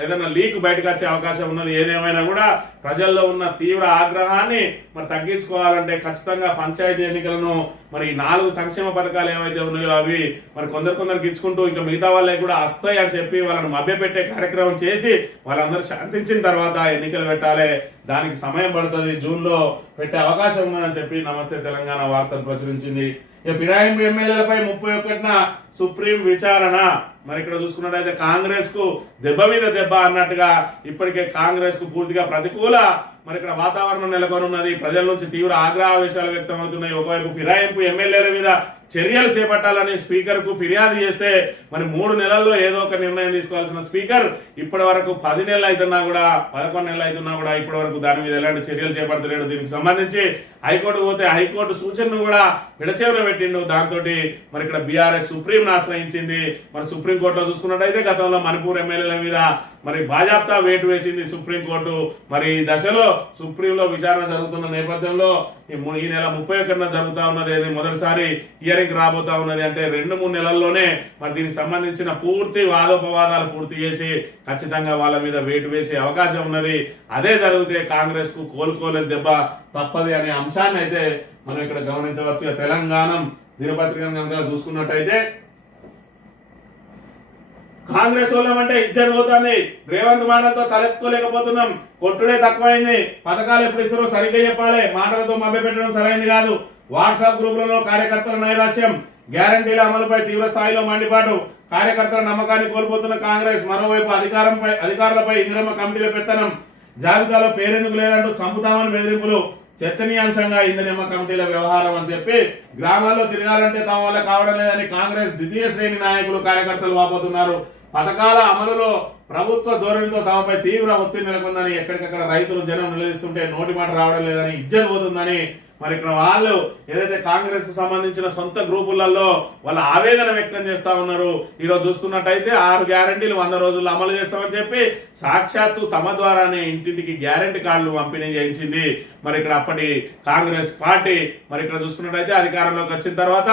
ఏదైనా లీక్ బయటకు వచ్చే అవకాశం ఉన్నది. ఏదేమైనా కూడా ప్రజల్లో ఉన్న తీవ్ర ఆగ్రహాన్ని మరి తగ్గించుకోవాలంటే ఖచ్చితంగా పంచాయతీ ఎన్నికలను మరి 4 సంక్షేమ పథకాలు ఏవైతే ఉన్నాయో అవి మరి కొందరికి ఇచ్చుకుంటూ ఇంకా మిగతా వాళ్ళకి కూడా వస్తాయి అని చెప్పి వాళ్ళని మభ్యపెట్టే కార్యక్రమం చేసి వాళ్ళందరూ శాంతించిన తర్వాత ఎన్నికలు పెట్టాలి. దానికి సమయం పడుతుంది, జూన్లో పెట్టే అవకాశం ఉందని చెప్పి నమస్తే తెలంగాణ వార్తలు ప్రచురించింది. ఫిరాయింపు ఎమ్మెల్యేలపై 31న సుప్రీం విచారణ. మరి ఇక్కడ చూసుకున్నట్టయితే కాంగ్రెస్ కు దెబ్బ మీద దెబ్బ అన్నట్టుగా ఇప్పటికే కాంగ్రెస్ కు పూర్తిగా ప్రతికూల మరి ఇక్కడ వాతావరణం నెలకొని ఉన్నది. ప్రజల నుంచి తీవ్ర ఆగ్రహావేశాలు వ్యక్తం అవుతున్నాయి. ఒకవైపు ఫిరాయింపు ఎమ్మెల్యేల మీద చర్యలు చేపట్టాలని స్పీకర్ కు ఫిర్యాదు చేస్తే మరి 3 నెలల్లో ఏదో ఒక నిర్ణయం తీసుకోవాల్సిన స్పీకర్ ఇప్పటి వరకు 10 నెలలు అవుతున్నా కూడా 11 నెలలు అవుతున్నా కూడా ఇప్పటి వరకు దాని మీద ఎలాంటి చర్యలు చేపడతలేడు. దీనికి సంబంధించి హైకోర్టు పోతే హైకోర్టు సూచనను కూడా విడచేవన పెట్టిండు. దాంతో మరి ఇక్కడ బీఆర్ఎస్ సుప్రీంను ఆశ్రయించింది. మరి సుప్రీంకోర్టులో చూసుకున్నట్టయితే గతంలో మణిపూర్ ఎమ్మెల్యేల మీద మరి బాజాప్తా వేటు వేసింది సుప్రీంకోర్టు. మరి ఈ దశలో సుప్రీంలో విచారణ జరుగుతున్న నేపథ్యంలో ఈ నెల 31న జరుగుతా ఉన్నది. మొదటిసారి హియరింగ్ రాబోతా ఉన్నది. అంటే 2-3 నెలల్లోనే మరి దీనికి సంబంధించిన పూర్తి వాదోపవాదాలు పూర్తి చేసి ఖచ్చితంగా వాళ్ళ మీద వేటు వేసే అవకాశం ఉన్నది. అదే జరిగితే కాంగ్రెస్ కు కోలుకోలేని దెబ్బ తప్పది అనే అంశాన్ని అయితే మనం ఇక్కడ గమనించవచ్చు. తెలంగాణ దినపత్రికను కనుక చూసుకున్నట్టయితే కాంగ్రెస్ వాళ్ళమంటే ఇజ్జత్ పోతుంది. రేవంత్ మాటలతో తలెత్తుకోలేకపోతున్నాం, కొట్టుడే తక్కువైంది, పథకాలు ఎప్పుడు ఇస్తారో సరిగ్గా చెప్పాలి, మాటలతో మభ్యపెట్టడం సరైంది కాదు, వాట్సాప్ గ్రూపులలో కార్యకర్తల నైరాశ్యం, గ్యారంటీల అమలుపై తీవ్ర స్థాయిలో మండిపాటు, కార్యకర్తల నమ్మకాన్ని కోల్పోతున్న కాంగ్రెస్, మరోవైపు అధికారులపై ఇందిరమ్మ కమిటీల పెత్తనం, జాబితాలో పేరెందుకు లేదంటూ చంపుతామని బెదిరింపులు, చర్చనీయాంశంగా ఇందిరమ్మ కమిటీల వ్యవహారం అని చెప్పి గ్రామాల్లో తిరగాలంటే తమ వల్ల కావడం లేదని కాంగ్రెస్ ద్వితీయ శ్రేణి నాయకులు కార్యకర్తలు వాపోతున్నారు. పథకాల అమలులో ప్రభుత్వ ధోరణితో తమపై తీవ్ర ఒత్తిడి నెలకొందని, ఎక్కడికక్కడ రైతులు జనం నిలదీస్తుంటే నోటి మాట రావడం లేదని, ఇజ్జత్ పోతుందని మరి ఇక్కడ వాళ్ళు ఏదైతే కాంగ్రెస్ కు సంబంధించిన సొంత గ్రూపులలో వాళ్ళ ఆవేదన వ్యక్తం చేస్తా ఉన్నారు. ఈరోజు చూసుకున్నట్టయితే 6 గ్యారంటీలు 100 రోజుల్లో అమలు చేస్తామని చెప్పి సాక్షాత్తు తమ ద్వారానే ఇంటింటికి గ్యారంటీ కార్డులు పంపిణీ చేయించింది మరి ఇక్కడ అప్పటి కాంగ్రెస్ పార్టీ. మరి ఇక్కడ చూసుకున్నట్టయితే అధికారంలోకి వచ్చిన తర్వాత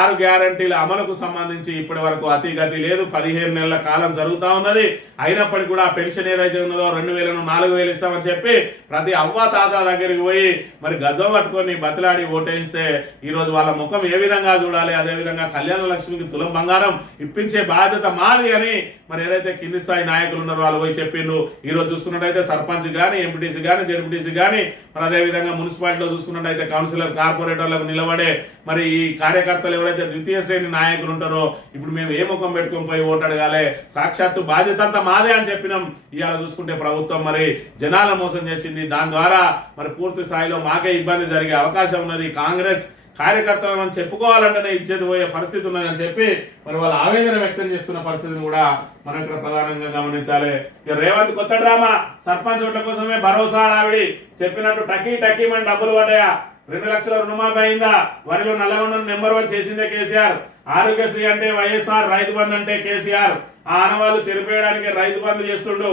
6 గ్యారంటీల అమలుకు సంబంధించి ఇప్పటి వరకు అతిగతి లేదు. 15 నెలల కాలం జరుగుతా ఉన్నది. అయినప్పటికీ కూడా పెన్షన్ ఏదైతే ఉన్నదో 2000 4,000 ఇస్తామని చెప్పి ప్రతి అవ్వ తాత దగ్గరికి పోయి మరి గద్దం పట్టుకొని పట్టుకొని బతిలాడి ఓటేస్తే ఈ రోజు వాళ్ళ ముఖం ఏ విధంగా చూడాలి, అదే విధంగా కళ్యాణ లక్ష్మికి తులం బంగారం ఇప్పించే బాధ్యత మాది అని మరి ఏదైతే కింది స్థాయి నాయకులు ఉన్నారో వాళ్ళు పోయి చెప్పిండ్రు. ఈ రోజు చూసుకున్నట్టయితే సర్పంచ్ కానీ, ఎంపీటీసీ కానీ, జెడ్పీటీసీ కానీ, మరి అదే విధంగా మున్సిపాలిటీలో చూసుకున్నట్టయితే కౌన్సిలర్, కార్పొరేటర్లకు నిలబడే మరి ఈ కార్యకర్తలు ఎవరైతే ద్వితీయ శ్రేణి నాయకులు ఉంటారో ఇప్పుడు మేము ఏ ముఖం పెట్టుకొని పోయి ఓటు అడగాలి, సాక్షాత్తు బాధ్యత అంతా మాదే అని చెప్పినాం. ఇవాళ చూసుకుంటే ప్రభుత్వం మరి జనాల మోసం చేసింది. దాని ద్వారా మరి పూర్తి స్థాయిలో మాకే ఇబ్బంది జరిగే అవకాశం ఉన్నది. కాంగ్రెస్ కార్యకర్తలను మనం చెప్పుకోవాలంటేనే ఇచ్చేది పోయే పరిస్థితి ఉన్నదని చెప్పి మరి వాళ్ళ ఆవేదన వ్యక్తం చేస్తున్న పరిస్థితిని కూడా మనం ఇక్కడ ప్రధానంగా గమనించాలి. ఇక రేవంత్ కొత్త డ్రామా, సర్పంచ్ ఓట్ల కోసమే భరోసా ఆవిడి చెప్పినట్టు టకీ మన డబ్బులు పడ్డాయా, 2 లక్షల రుణమాఫీ అయిందా, వరిలో నల్లగొండను నెంబర్ 1 చేసిందే కేసీఆర్, ఆరోగ్యశ్రీ అంటే వైఎస్ఆర్, రైతు బంధు అంటే కేసీఆర్, ఆ ఆనవాళ్ళు చెరిపేయడానికి రైతు బంధు చేస్తుండు,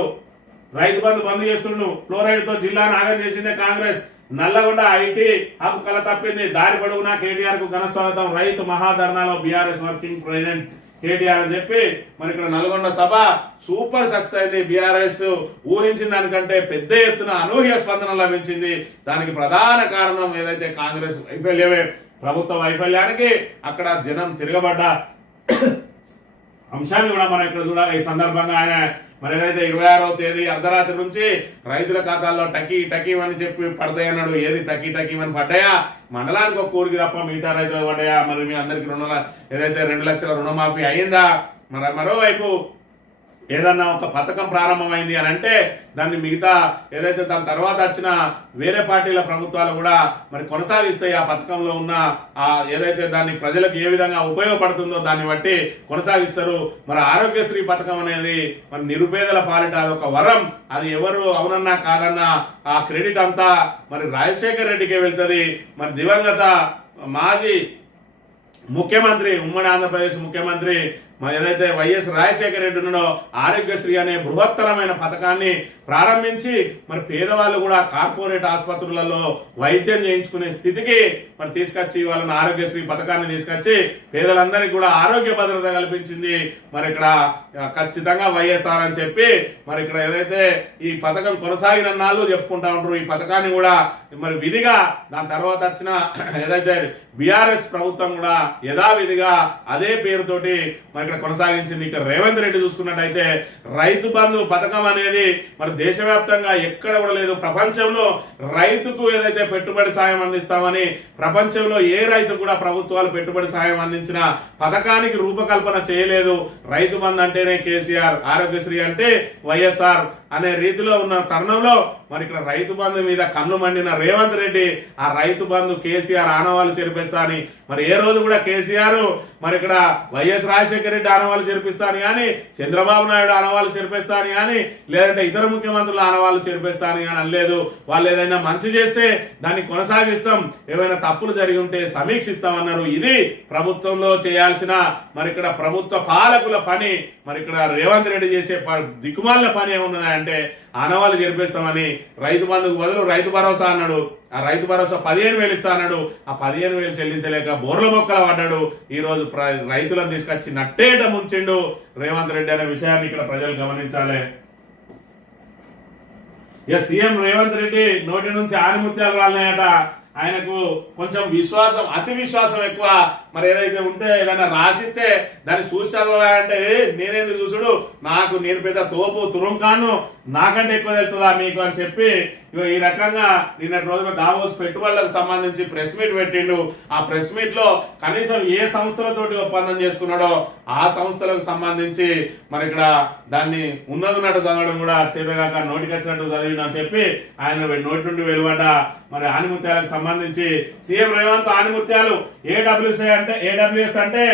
ఫ్లోరైడ్ తో జిల్లాను ఆగం చేసిందే కాంగ్రెస్, నల్లగొండ ఐటీ హబ్ కల తప్పింది, దారి పొడవునా కేటీఆర్ కు ఘన స్వాగతం, రైతు మహాధర్నాలో బీఆర్ఎస్ వర్కింగ్ ప్రెసిడెంట్ కేటీఆర్ అని చెప్పి మరి ఇక్కడ నల్గొండ సభ సూపర్ సక్సెస్ అయింది. బీఆర్ఎస్ ఊహించిన దానికంటే పెద్ద ఎత్తున అనూహ్య స్పందన లభించింది. దానికి ప్రధాన కారణం ఏదైతే కాంగ్రెస్ వైఫల్యమే. ప్రభుత్వ వైఫల్యానికి అక్కడ జనం తిరగబడ్డ అంశాన్ని కూడా మనం ఇక్కడ చూడాలి. ఈ సందర్భంగా ఆయన మరి ఏదైతే 26వ తేదీ అర్ధరాత్రి నుంచి రైతుల ఖాతాల్లో టకీ అని చెప్పి పడతాయి అన్నాడు. ఏది టకీ అని పడ్డాయా? మండలానికి ఒక ఊరికి తప్ప మిగతా రైతులు పడ్డాయా? మరి మీ అందరికి ఏదైతే 2 లక్షల రుణమాఫీ అయిందా? మరోవైపు ఏదన్నా ఒక పథకం ప్రారంభమైంది అని అంటే దాన్ని మిగతా ఏదైతే దాని తర్వాత వచ్చిన వేరే పార్టీల ప్రభుత్వాలు కూడా మరి కొనసాగిస్తాయి. ఆ పథకంలో ఉన్న ఏదైతే దాన్ని ప్రజలకు ఏ విధంగా ఉపయోగపడుతుందో దాన్ని బట్టి కొనసాగిస్తారు. మరి ఆరోగ్యశ్రీ పథకం అనేది మరి నిరుపేదల పాలిట అదొక వరం. అది ఎవరు అవునన్నా కాదన్నా ఆ క్రెడిట్ అంతా మరి రాజశేఖర్ రెడ్డికే వెళ్తుంది. మరి దివంగత మాజీ ముఖ్యమంత్రి, ఉమ్మడి ఆంధ్రప్రదేశ్ ముఖ్యమంత్రి ఏదైతే వైఎస్ రాజశేఖర రెడ్డి ఉన్నాడో ఆరోగ్యశ్రీ అనే బృహత్తరమైన పథకాన్ని ప్రారంభించి మరి పేదవాళ్ళు కూడా కార్పొరేట్ ఆసుపత్రులలో వైద్యం చేయించుకునే స్థితికి మరి తీసుకొచ్చి వాళ్ళని ఆరోగ్యశ్రీ పథకాన్ని తీసుకొచ్చి పేదలందరికీ కూడా ఆరోగ్య భద్రత కల్పించింది. మరి ఇక్కడ ఖచ్చితంగా వైఎస్ఆర్ అని చెప్పి మరి ఇక్కడ ఏదైతే ఈ పథకం కొనసాగిన నాళ్ళు చెప్పుకుంటా ఉంటారు. ఈ పథకాన్ని కూడా మరి విధిగా దాని తర్వాత వచ్చిన ఏదైతే బీఆర్ఎస్ ప్రభుత్వం కూడా యథావిధిగా అదే పేరుతోటి మరి ఇక్కడ కొనసాగించింది. ఇక్కడ రేవంత్ రెడ్డి చూసుకున్నట్టయితే రైతు బంధు పథకం అనేది మరి దేశవ్యాప్తంగా ఎక్కడ కూడా లేదు. ప్రపంచంలో రైతుకు ఏదైతే పెట్టుబడి సాయం అందిస్తామని ప్రపంచంలో ఏ రైతు కూడా ప్రభుత్వాలు పెట్టుబడి సాయం అందించిన పథకానికి రూపకల్పన చేయలేదు. రైతు బంధు అంటేనే కేసీఆర్, ఆరోగ్యశ్రీ అంటే వైఎస్ఆర్ అనే రీతిలో ఉన్న తరుణంలో మరి ఇక్కడ రైతు బంధు మీద కన్ను మండిన రేవంత్ రెడ్డి ఆ రైతు బంధు కేసీఆర్ ఆనవాళ్ళు చేర్పిస్తా అని మరి ఏ రోజు కూడా కేసీఆర్ మరి ఇక్కడ వైఎస్ రాజశేఖర రెడ్డి ఆనవాళ్ళు చేర్పిస్తా అని కానీ, చంద్రబాబు నాయుడు ఆనవాళ్ళు చేర్పిస్తా అని కానీ, లేదంటే ఇతర ముఖ్యమంత్రుల ఆనవాళ్ళు చేర్పిస్తా అని కానీ అనలేదు. వాళ్ళు ఏదైనా మంచి చేస్తే దాన్ని కొనసాగిస్తాం, ఏమైనా తప్పులు జరిగి ఉంటే సమీక్షిస్తామన్నారు. ఇది ప్రభుత్వంలో చేయాల్సిన మరి ఇక్కడ ప్రభుత్వ పాలకుల పని. మరి ఇక్కడ రేవంత్ రెడ్డి చేసే దిక్కుమాలిన పని ఏమున్నది అంటే ఆనవాళ్ళు చేర్పిస్తామని రైతు బంధుకు బదులు రైతు భరోసా అన్నాడు. ఆ రైతు భరోసా 15,000 ఇస్తా అన్నాడు. ఆ 15,000 చెల్లించలేక బోర్ల మొక్కలు పడ్డాడు. ఈ రోజు రైతులను తీసుకొచ్చి నట్టేట ముంచిండు రేవంత్ రెడ్డి అనే విషయాన్ని ఇక్కడ ప్రజలు గమనించాలి. ఇక సీఎం రేవంత్ రెడ్డి నోటి నుంచి ఆనిముత్యాలు రాలినాయట. ఆయనకు కొంచెం విశ్వాసం, అతి విశ్వాసం ఎక్కువ. మరి ఏదైతే ఉంటే ఏదైనా రాసిస్తే దాన్ని చూసి చదవాలంటే నేనేందుకు చూసుడు, నేను పెద్ద తోపు తురుంకాను, నాకంటే ఎక్కువ తెలుస్తుందా మీకు అని చెప్పి ఈ రకంగా నిన్నటి రోజున దావోస్ పెట్టుబడులకు సంబంధించి ప్రెస్ మీట్ పెట్టిండు. ఆ ప్రెస్ మీట్ లో కనీసం ఏ సంస్థలతోటి ఒప్పందం చేసుకున్నాడో ఆ సంస్థలకు సంబంధించి మరి ఇక్కడ దాన్ని ఉన్నట్టు చదవడం కూడా చేతగాక నోటికి వచ్చినట్టు చదివిన అని చెప్పి ఆయన నోటి నుండి వెలువడ్డ మరి ఆనిముత్యాలకు సంబంధించి సీఎం రేవంత్ ఆనిముత్యాలు ఏడబ్ల్యూఎస్ అంటే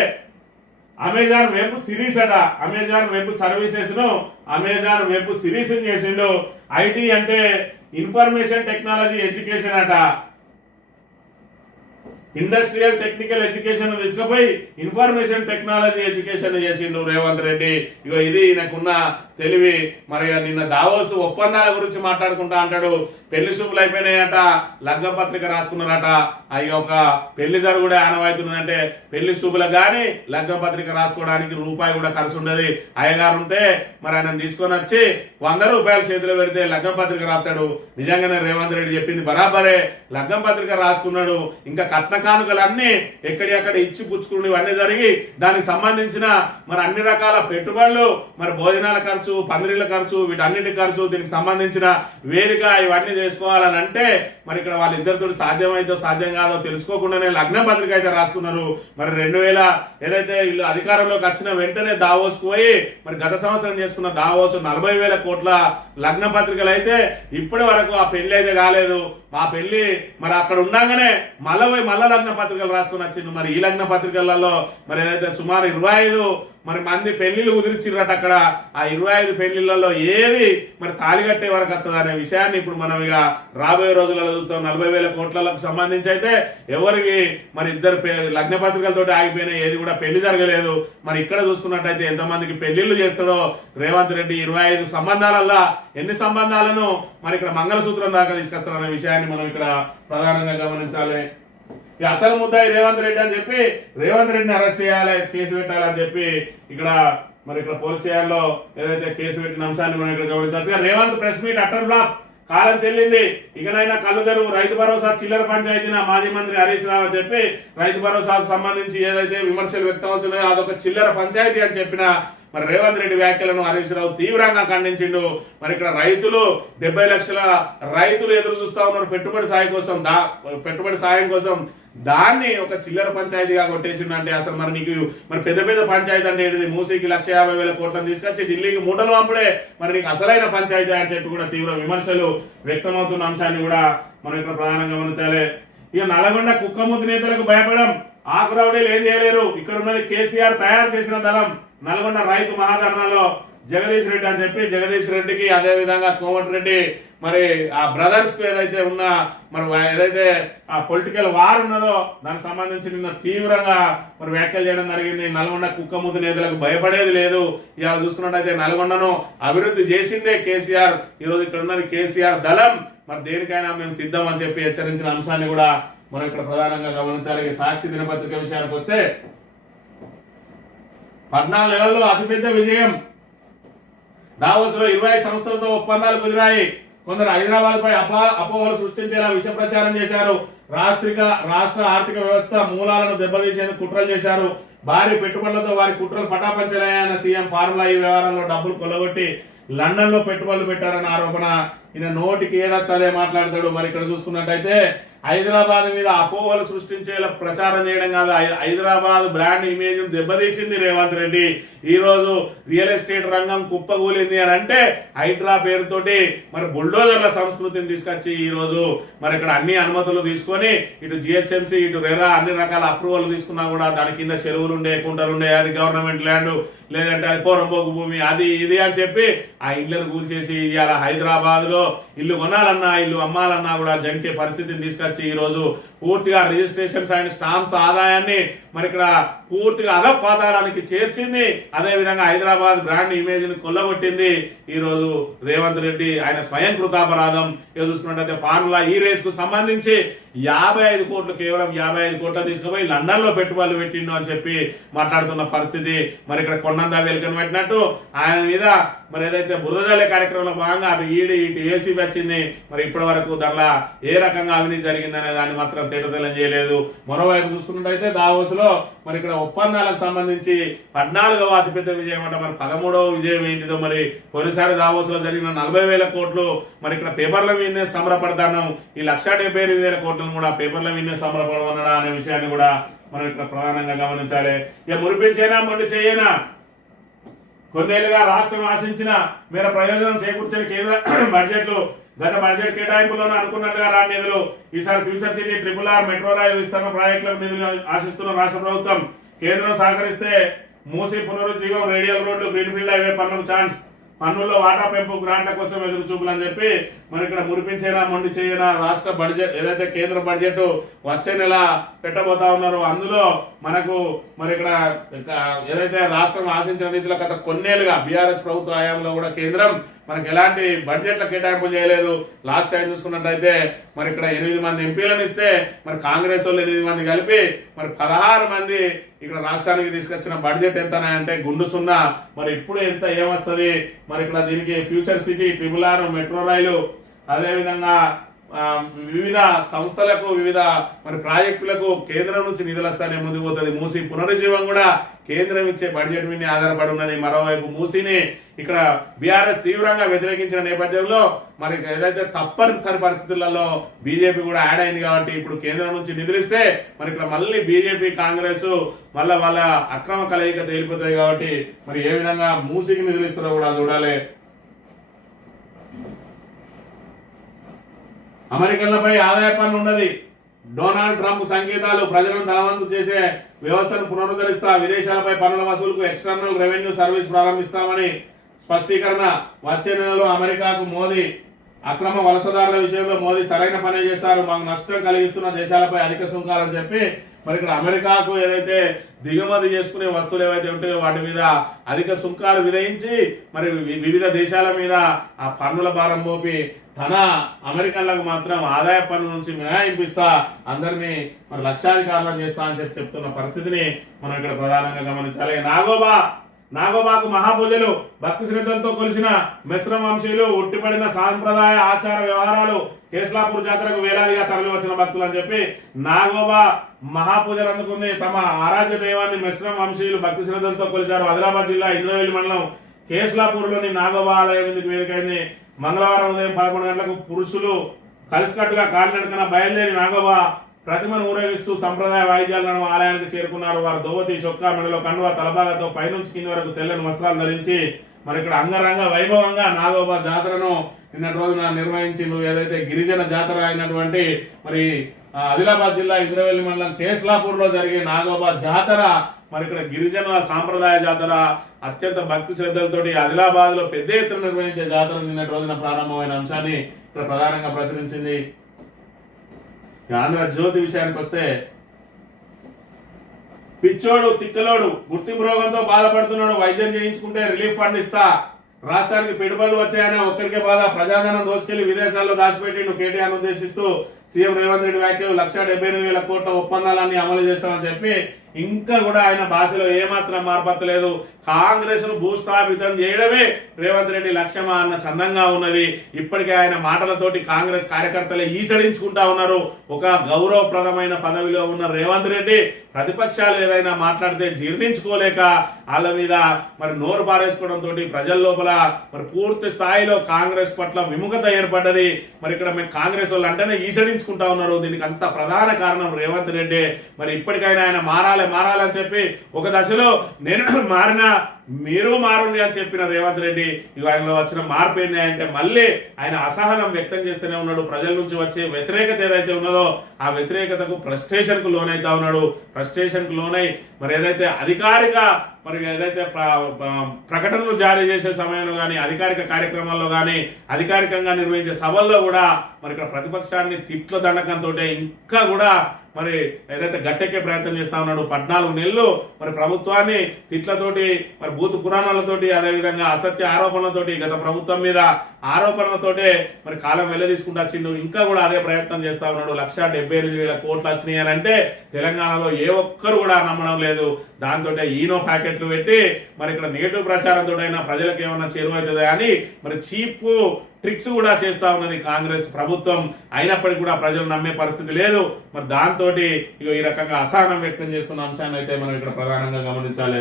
అమెజాన్ వెబ్ సిరీస్ అట. అమెజాన్ వెబ్ సర్వీసెస్ ను అమెజాన్ వెబ్ సిరీస్ చేసిండు. ఐటీ అంటే ఇన్ఫర్మేషన్ టెక్నాలజీ ఎడ్యుకేషన్ అట. ఇండస్ట్రియల్ టెక్నికల్ ఎడ్యుకేషన్ తీసుకుపోయి ఇన్ఫర్మేషన్ టెక్నాలజీ ఎడ్యుకేషన్ చేసిండు రేవంత్ రెడ్డి. ఇది ఈయనకున్న తెలివి. మరి నిన్న దావోస్ ఒప్పందాల గురించి మాట్లాడుకుంటా అంటాడు. పెళ్లి చూపులు అయిపోయినాయట, లగ్న పత్రిక రాసుకున్నారట. అవి ఒక పెళ్లి జరుగుడే ఆనవాయితున్నదంటే పెళ్లి చూపులకు కానీ లగ్న పత్రిక రాసుకోవడానికి రూపాయి కూడా ఖర్చు ఉండదు. అయ్యగారు ఉంటే మరి ఆయన తీసుకొని వచ్చి 100 రూపాయలు చేతిలో పెడితే లగ్న పత్రిక రాస్తాడు. నిజంగానే రేవంత్ రెడ్డి చెప్పింది బరాబరే, లగ్న పత్రిక రాసుకున్నాడు. ఇంకా కట్న కానుకలన్నీ ఎక్కడెక్కడ ఇచ్చి పుచ్చుకుని ఇవన్నీ జరిగి దానికి సంబంధించిన మరి అన్ని రకాల పెట్టుబడులు, మరి భోజనాల ఖర్చు, పందిరిల ఖర్చు, వీటన్నిటి ఖర్చు, దీనికి సంబంధించిన వేదిక ఇవన్నీ చేసుకోవాలని అంటే మరి ఇక్కడ వాళ్ళిద్దరితో సాధ్యమైతే సాధ్యం కాదో తెలుసుకోకుండానే లగ్న పత్రిక అయితే రాసుకున్నారు. మరి 2000 ఏదైతే వీళ్ళు అధికారంలోకి వచ్చిన వెంటనే దావోస్కు పోయి మరి గత సంవత్సరం చేసుకున్న దావోస్ 40,000 కోట్ల లగ్న పత్రికలు అయితే ఇప్పటి వరకు ఆ పెళ్లి అయితే కాలేదు. మా పెళ్లి మరి అక్కడ ఉండగానే మళ్ళా లగ్న పత్రికలు రాసుకుని వచ్చింది. మరి ఈ లగ్న పత్రికలలో మరి ఏదైతే సుమారు 25 మరి మంది పెళ్లిళ్ళు కుదిరిచిర్రట. అక్కడ ఆ 25 పెళ్లిళ్లలో ఏది మరి తాళిగట్టే వరకు వస్తుంది అనే విషయాన్ని ఇప్పుడు మనం ఇక రాబోయే రోజులలో చూస్తాం. 40,000 కోట్లకు సంబంధించి అయితే ఎవరికి మరి ఇద్దరు లగ్న పత్రికలతో ఆగిపోయినా ఏది కూడా పెళ్లి జరగలేదు. మరి ఇక్కడ చూసుకున్నట్టయితే ఎంతమందికి పెళ్లిళ్ళు చేస్తాడో రేవంత్ రెడ్డి 25 సంబంధాలల్లో ఎన్ని సంబంధాలను మరి ఇక్కడ మంగళసూత్రం దాకా తీసుకొస్తారనే విషయాన్ని మనం ఇక్కడ ప్రధానంగా గమనించాలి. ఈ అసలు ముద్దాయి రేవంత్ రెడ్డి అని చెప్పి రేవంత్ రెడ్డిని అరెస్ట్ చేయాలి, కేసు పెట్టాలని చెప్పి ఇక్కడ మరి ఇక్కడ పోలీస్ స్టేషన్లో ఏదైతే కేసు పెట్టిన అంశాన్ని మనం ఇక్కడ గమనించాలి. Revanth press meet utter flop, కాలం చెల్లింది, ఇకనైనా కళ్ళు తెరువు, రైతు భరోసా చిల్లర పంచాయతీన మాజీ మంత్రి హరీష్ రావు అని చెప్పి రైతు భరోసాకు సంబంధించి ఏదైతే విమర్శలు వ్యక్తమవుతున్నాయో అదొక చిల్లర పంచాయతీ అని చెప్పిన మరి రేవంత్ రెడ్డి వ్యాఖ్యలను హరీష్ రావు తీవ్రంగా ఖండించిండు. మరి ఇక్కడ రైతులు 70 లక్షల రైతులు ఎదురు చూస్తా ఉన్నారు పెట్టుబడి సాయం కోసం. దాన్ని ఒక చిల్లర పంచాయతీగా కొట్టేసిండు అంటే అసలు మరి నీకు మరి పెద్ద పంచాయతీ అంటే ఏంటిది? మూసీకి 150,000 కోట్లను తీసుకొచ్చి ఢిల్లీకి మూటలు పంపుడే మరి నీకు అసలైన పంచాయతీ అని చెప్పి కూడా తీవ్ర విమర్శలు వ్యక్తమవుతున్న అంశాన్ని కూడా మనం ఇక్కడ ప్రధానంగా గమనించాలి. ఇక నల్గొండ కుక్కముద్దు నేతలకు భయపడం, ఆకురౌడీలు ఏం చేయలేరు, ఇక్కడ ఉన్నది కేసీఆర్ తయారు చేసిన దళం. నల్గొండ రైతు మహాధర్నాలో జగదీష్ రెడ్డి అని చెప్పి జగదీష్ రెడ్డికి అదే విధంగా కోమటిరెడ్డి మరి ఆ బ్రదర్స్ కు ఏదైతే ఉన్న మరి ఏదైతే ఆ పొలిటికల్ వార్ ఉన్నదో దానికి సంబంధించి నిన్న తీవ్రంగా మరి వ్యాఖ్యలు చేయడం జరిగింది. నల్గొండ కుక్కముద్దు నేతలకు భయపడేది లేదు. ఇవాళ చూసుకున్నట్టయితే నల్గొండను అభివృద్ధి చేసిందే కేసీఆర్. ఈరోజు ఇక్కడ ఉన్నది కేసీఆర్ దళం, మరి దేనికైనా మేము సిద్ధం అని చెప్పి హెచ్చరించిన అంశాన్ని కూడా మనం ఇక్కడ ప్రధానంగా గమనించాలి. సాక్షి దినపత్రిక విషయానికి వస్తే 14 నెలల్లో అతిపెద్ద విజయం, దావోస్ లో 20 సంస్థలతో ఒప్పందాలు కుదిరాయి. కొందరు హైదరాబాద్ పై అపోహలు సృష్టించేలా విష ప్రచారం చేశారు. రాష్ట్ర ఆర్థిక వ్యవస్థ మూలాలను దెబ్బతీసేందుకు కుట్రలు చేశారు. భారీ పెట్టుబడులతో వారి కుట్రలు పటాపంచలయ్యాయన్న సీఎం ఫార్ములా ఈ వ్యవహారంలో డబ్బులు కొల్లగొట్టి లండన్ లో పెట్టుబడులు పెట్టారన్న ఆరోపణ. ఈయన నోటికి ఏదత్తదే మాట్లాడతాడు. మరి ఇక్కడ చూసుకున్నట్టయితే హైదరాబాద్ మీద అపోహలు సృష్టించేలా ప్రచారం చేయడం కాదు, హైదరాబాద్ బ్రాండ్ ఇమేజ్ దెబ్బతీసింది రేవంత్ రెడ్డి. ఈ రోజు రియల్ ఎస్టేట్ రంగం కుప్పగూలింది అని అంటే హైడ్రా పేరుతోటి మరి బుల్డోజర్ల సంస్కృతిని తీసుకొచ్చి ఈ రోజు మరి ఇక్కడ అన్ని అనుమతులు తీసుకొని ఇటు జిహెచ్ఎంసీ ఇటు రెరా అన్ని రకాల అప్రూవల్ తీసుకున్నా కూడా దాని కింద చెరువులు ఉండే కుంటలు ఉండే అది గవర్నమెంట్ ల్యాండ్ లేదంటే అది పోరంబోకు భూమి అది ఇది అని చెప్పి ఆ ఇళ్లను కూల్చేసి ఇవాళ హైదరాబాద్ లో ఇల్లు కొనాలన్నా ఇల్లు అమ్మాలన్నా కూడా జంకే పరిస్థితిని తీసుకొచ్చి ఈ రోజు పూర్తిగా రిజిస్ట్రేషన్స్ అండ్ స్టాంప్స్ ఆదాయాన్ని మరి ఇక్కడ పూర్తిగా అధపాతాళానికి చేర్చింది. అదే విధంగా హైదరాబాద్ బ్రాండ్ ఇమేజ్ ని కొల్లగొట్టింది. ఈ రోజు రేవంత్ రెడ్డి ఆయన స్వయం కృతాపరాధం. చూసుకున్నట్టయితే ఫార్ములా ఈ రేస్ కు సంబంధించి 55 కోట్లు కేవలం 55 కోట్లు తీసుకుపోయి లండన్ లో పెట్టుబడులు పెట్టిండు అని చెప్పి మాట్లాడుతున్న పరిస్థితి. మరి ఇక్కడ కొండంతా వెలుకని పెట్టినట్టు ఆయన మీద మరి ఏదైతే బురదజల్లే కార్యక్రమంలో భాగంగా అటు ఈడీ ఇటు ఏసీబీ వచ్చింది. మరి ఇప్పటి వరకు దానిలో ఏ రకంగా అవినీతి జరిగిందనే దాన్ని మాత్రం తేటతెల్లం చేయలేదు. మరోవైపు చూసుకున్నట్టయితే దావోస్ లో మరి ఇక్కడ ఒప్పందాలకు సంబంధించి 14వ అతిపెద్ద విజయం అంట. మరి 13వ విజయం ఏంటిదో మరి కొన్నిసారి దావోస్ లో జరిగిన 40,000 కోట్లు మరి ఇక్కడ పేపర్ల మీదనే సంబరపడతాను. ఈ 1,78,000 కోట్లను కూడా పేపర్ల మీదనే సంబరపడమన్నాడా అనే విషయాన్ని కూడా మనం ఇక్కడ ప్రధానంగా గమనించాలి. ఇక మురిపించేనా మొండి చేయనా, కొన్నేళ్లుగా రాష్ట్రం ఆశించిన మేర ప్రయోజనం చేకూర్చని కేంద్ర బడ్జెట్లు గత బడ్జెట్ కేటాయింపులోనే అనుకున్నట్లుగా రాని నిధులు. ఈసారి ఫ్యూచర్ సిటీ RRR మెట్రో రైలు విస్తరణ ప్రాజెక్టులకు నిధులు ఆశిస్తున్న రాష్ట్ర ప్రభుత్వం. కేంద్రం సహకరిస్తే మూసీ పునరుజ్జీవం, రేడియల్ రోడ్లు, గ్రీన్ఫీల్డ్ హైవే పన్నులు ఛాన్స్, పన్నుల్లో వాటా పెంపు గ్రాంట్ల కోసం ఎదురు చూపులు అని చెప్పి మరి ఇక్కడ మురిపించేనా మొండి చేయనా రాష్ట్ర బడ్జెట్ ఏదైతే కేంద్ర బడ్జెట్ వచ్చే నెల పెట్టబోతా ఉన్నారో అందులో మనకు మరి ఇక్కడ ఏదైతే రాష్ట్రం ఆశించిన రీతిలో గత కొన్నేళ్లుగా బీఆర్ఎస్ ప్రభుత్వ హయాంలో కూడా కేంద్రం మనకు ఎలాంటి బడ్జెట్ల కేటాయింపు చేయలేదు. లాస్ట్ టైం చూసుకున్నట్టయితే మరి ఇక్కడ 8 మంది ఎంపీలను ఇస్తే మరి కాంగ్రెస్ వాళ్ళు 8 మంది కలిపి మరి 16 మంది ఇక్కడ రాష్ట్రానికి తీసుకొచ్చిన బడ్జెట్ ఎంత అంటే గుండు సున్నా. మరి ఇప్పుడు ఎంత ఏమొస్తుంది మరి ఇక్కడ దీనికి future city, triple R, metro rail, అదేవిధంగా వివిధ సంస్థలకు వివిధ మరి ప్రాజెక్టులకు కేంద్రం నుంచి నిధులు వస్తానే ముందుకు పోతుంది. మూసీ పునరుజ్జీవం కూడా కేంద్రం ఇచ్చే బడ్జెట్ మీద ఆధారపడి ఉన్నది. మరోవైపు మూసీని ఇక్కడ బీఆర్ఎస్ తీవ్రంగా వ్యతిరేకించిన నేపథ్యంలో మరి ఏదైతే తప్పనిసరి పరిస్థితులలో బీజేపీ కూడా యాడ్ అయింది కాబట్టి ఇప్పుడు కేంద్రం నుంచి నిధులు ఇస్తే మరి ఇక్కడ మళ్ళీ బీజేపీ, కాంగ్రెస్ మళ్ళీ వాళ్ళ అక్రమ కలయిక తేలిపోతాయి కాబట్టి మరి ఏ విధంగా మూసీకి నిధులు ఇస్తారో కూడా చూడాలి. అమెరికన్లపై ఆదాయ పన్ను ఉన్నది. డొనాల్డ్ ట్రంప్ సంకేతాలు ప్రజలను ధనవంతు చేసే వ్యవస్థను పునరుద్ధరిస్తా, విదేశాలపై పన్నుల వసూలుకు ఎక్స్టర్నల్ రెవెన్యూ సర్వీస్ ప్రారంభిస్తామని స్పష్టీకరణ. వచ్చే నెలలో అమెరికాకు మోదీ అక్రమ వలసదారుల విషయంలో మోదీ సరైన పనే చేస్తారు, మాకు నష్టం కలిగిస్తున్న దేశాలపై అధిక సుంకాలని చెప్పి మరి ఇక్కడ అమెరికాకు ఏదైతే దిగుమతి చేసుకునే వస్తువులు ఏవైతే ఉంటాయో వాటి మీద అధిక సుంకాలు విధించి మరి వివిధ దేశాల మీద ఆ పన్నుల భారం మోపి తన అమెరికన్లకు మాత్రం ఆదాయ పన్ను నుంచి మినహాయింపిస్తా, అందరినీ మరి లక్షాధికారులను చేస్తా అని చెప్తున్న పరిస్థితిని మనం ఇక్కడ ప్రధానంగా గమనించాలి. నాగోబాకు మహాపూజలు, భక్తి శ్రద్ధలతో కొలిసిన మిశ్రమ వంశీయులు, ఉట్టిపడిన సాంప్రదాయ ఆచార వ్యవహారాలు, కేస్లాపూర్ జాతరకు వేలాదిగా తరలి వచ్చిన భక్తులు అని చెప్పి నాగోబా మహాపూజలు అందుకుంది. తమ ఆరాధ్య దైవాన్ని మిశ్రమ వంశీయులు భక్తి శ్రద్ధలతో కొలిచారు. ఆదిలాబాద్ జిల్లా ఇంద్రవెల్లి మండలం కేస్లాపూర్లోని నాగోబా ఆలయం ఎందుకు వేదికైంది. మంగళవారం ఉదయం 11 గంటలకు పురుషులు కలిసికట్టుగా కాలినడకన బయలుదేరి నాగోబా ప్రతిమను ఊరేగిస్తూ సంప్రదాయ వాయిద్యాలను ఆలయానికి చేరుకున్నారు. వారు దోవతి, చొక్కా, మెడలో కండువా, తలబాగతో పైనుంచి కింది వరకు తెల్లని వస్త్రాలు ధరించి మరి ఇక్కడ అంగరంగ వైభవంగా నాగోబా జాతరను నిన్నటి రోజున నిర్వహించి ఏదైతే గిరిజన జాతర అయినటువంటి మరి ఆదిలాబాద్ జిల్లా ఇంద్రవెల్లి మండలం కేస్లాపూర్ లో జరిగే నాగోబా జాతర మరి ఇక్కడ గిరిజనుల సాంప్రదాయ జాతర అత్యంత భక్తి శ్రద్ధలతోటి ఆదిలాబాద్ లో పెద్ద ఎత్తున నిర్వహించే జాతర నిన్నటి రోజున ప్రారంభమైన అంశాన్ని ఇక్కడ ప్రధానంగా ప్రచురించింది. ఆంధ్రజ్యోతి విషయానికి వస్తే, పిచ్చోడు తిక్కలోడు గుర్తింపు రోగంతో బాధపడుతున్నాడు, వైద్యం చేయించుకుంటే రిలీఫ్ ఫండ్ ఇస్తా, రాష్ట్రానికి పెట్టుబడులు వచ్చాయని ఒక్కడికే బాధ, ప్రజాధనం దోచుకెళ్లి విదేశాల్లో దాచిపెట్టిండు కేటీఆర్ ఉద్దేశిస్తూ సీఎం రేవంత్ రెడ్డి వ్యాఖ్యలు, 1,78,000 కోట్ల ఒప్పందాలన్నీ అమలు చేస్తామని చెప్పి ఇంకా కూడా ఆయన భాషలో ఏమాత్రం మార్పత్తలేదు. కాంగ్రెస్ ను భూస్థాపితం చేయడమే రేవంత్ రెడ్డి లక్ష్యమా అన్న చందంగా ఉన్నది. ఇప్పటికే ఆయన మాటలతోటి కాంగ్రెస్ కార్యకర్తలే ఈసడించుకుంటా ఉన్నారు. ఒక గౌరవప్రదమైన పదవిలో ఉన్న రేవంత్ రెడ్డి ప్రతిపక్షాలు ఏదైనా మాట్లాడితే జీర్ణించుకోలేక వాళ్ళ మీద మరి నోరు పారేసుకోవడంతో ప్రజల లోపల మరి పూర్తి స్థాయిలో కాంగ్రెస్ పట్ల విముఖత ఏర్పడ్డది. మరి ఇక్కడ మేము కాంగ్రెస్ వాళ్ళు అంటేనే ఈసడించుకుంటా ఉన్నారు. దీనికి అంత ప్రధాన కారణం రేవంత్ రెడ్డి. మరి ఇప్పటికైనా ఆయన మారాలని చెప్పి ఒక దశలో నేను మారినా మీరు మారుంది అని చెప్పిన రేవంత్ రెడ్డి ఆయనలో వచ్చిన మార్పు ఏంటి అంటే మళ్ళీ ఆయన అసహనం వ్యక్తం చేస్తూనే ఉన్నాడు. ప్రజల నుంచి వచ్చే వ్యతిరేకత ఏదైతే ఉన్నదో ఆ వ్యతిరేకతకు ఫ్రస్ట్రేషన్ కు లోనైతా ఉన్నాడు. ఫ్రస్ట్రేషన్ కు లోనై మరి ఏదైతే అధికారిక మరి ఏదైతే ప్రకటనలు జారీ చేసే సమయంలో కానీ అధికారిక కార్యక్రమాల్లో కానీ అధికారికంగా నిర్వహించే సభల్లో కూడా మరి ఇక్కడ ప్రతిపక్షాన్ని తిట్ల దండకంతో ఇంకా కూడా మరి ఏదైతే గట్టెక్కే ప్రయత్నం చేస్తా ఉన్నాడు. 14 నెలలు మరి ప్రభుత్వాన్ని తిట్లతోటి మరి బూతు పురాణాలతోటి అదేవిధంగా అసత్య ఆరోపణలతోటి గత ప్రభుత్వం మీద ఆరోపణలతోటే మరి కాలం వెళ్ళదీసుకుంటూ వచ్చిండు. ఇంకా కూడా అదే ప్రయత్నం చేస్తా ఉన్నాడు. 1,78,000 కోట్లు వచ్చినాయి అని అంటే తెలంగాణలో ఏ ఒక్కరు కూడా నమ్మడం లేదు. దాంతో ఈనో ప్యాకెట్లు పెట్టి మరి ఇక్కడ నెగటివ్ ప్రచారంతో అయినా ప్రజలకు ఏమన్నా చేరువవుతుందా అని మరి చీప్ ట్రిక్స్ కూడా చేస్తా ఉన్నది కాంగ్రెస్ ప్రభుత్వం. అయినప్పటికీ కూడా ప్రజలు నమ్మే పరిస్థితి లేదు. మరి దాంతో ఈ రకంగా అసహనం వ్యక్తం చేస్తున్న అంశాన్ని అయితే మనం ఇక్కడ ప్రధానంగా గమనించాలి.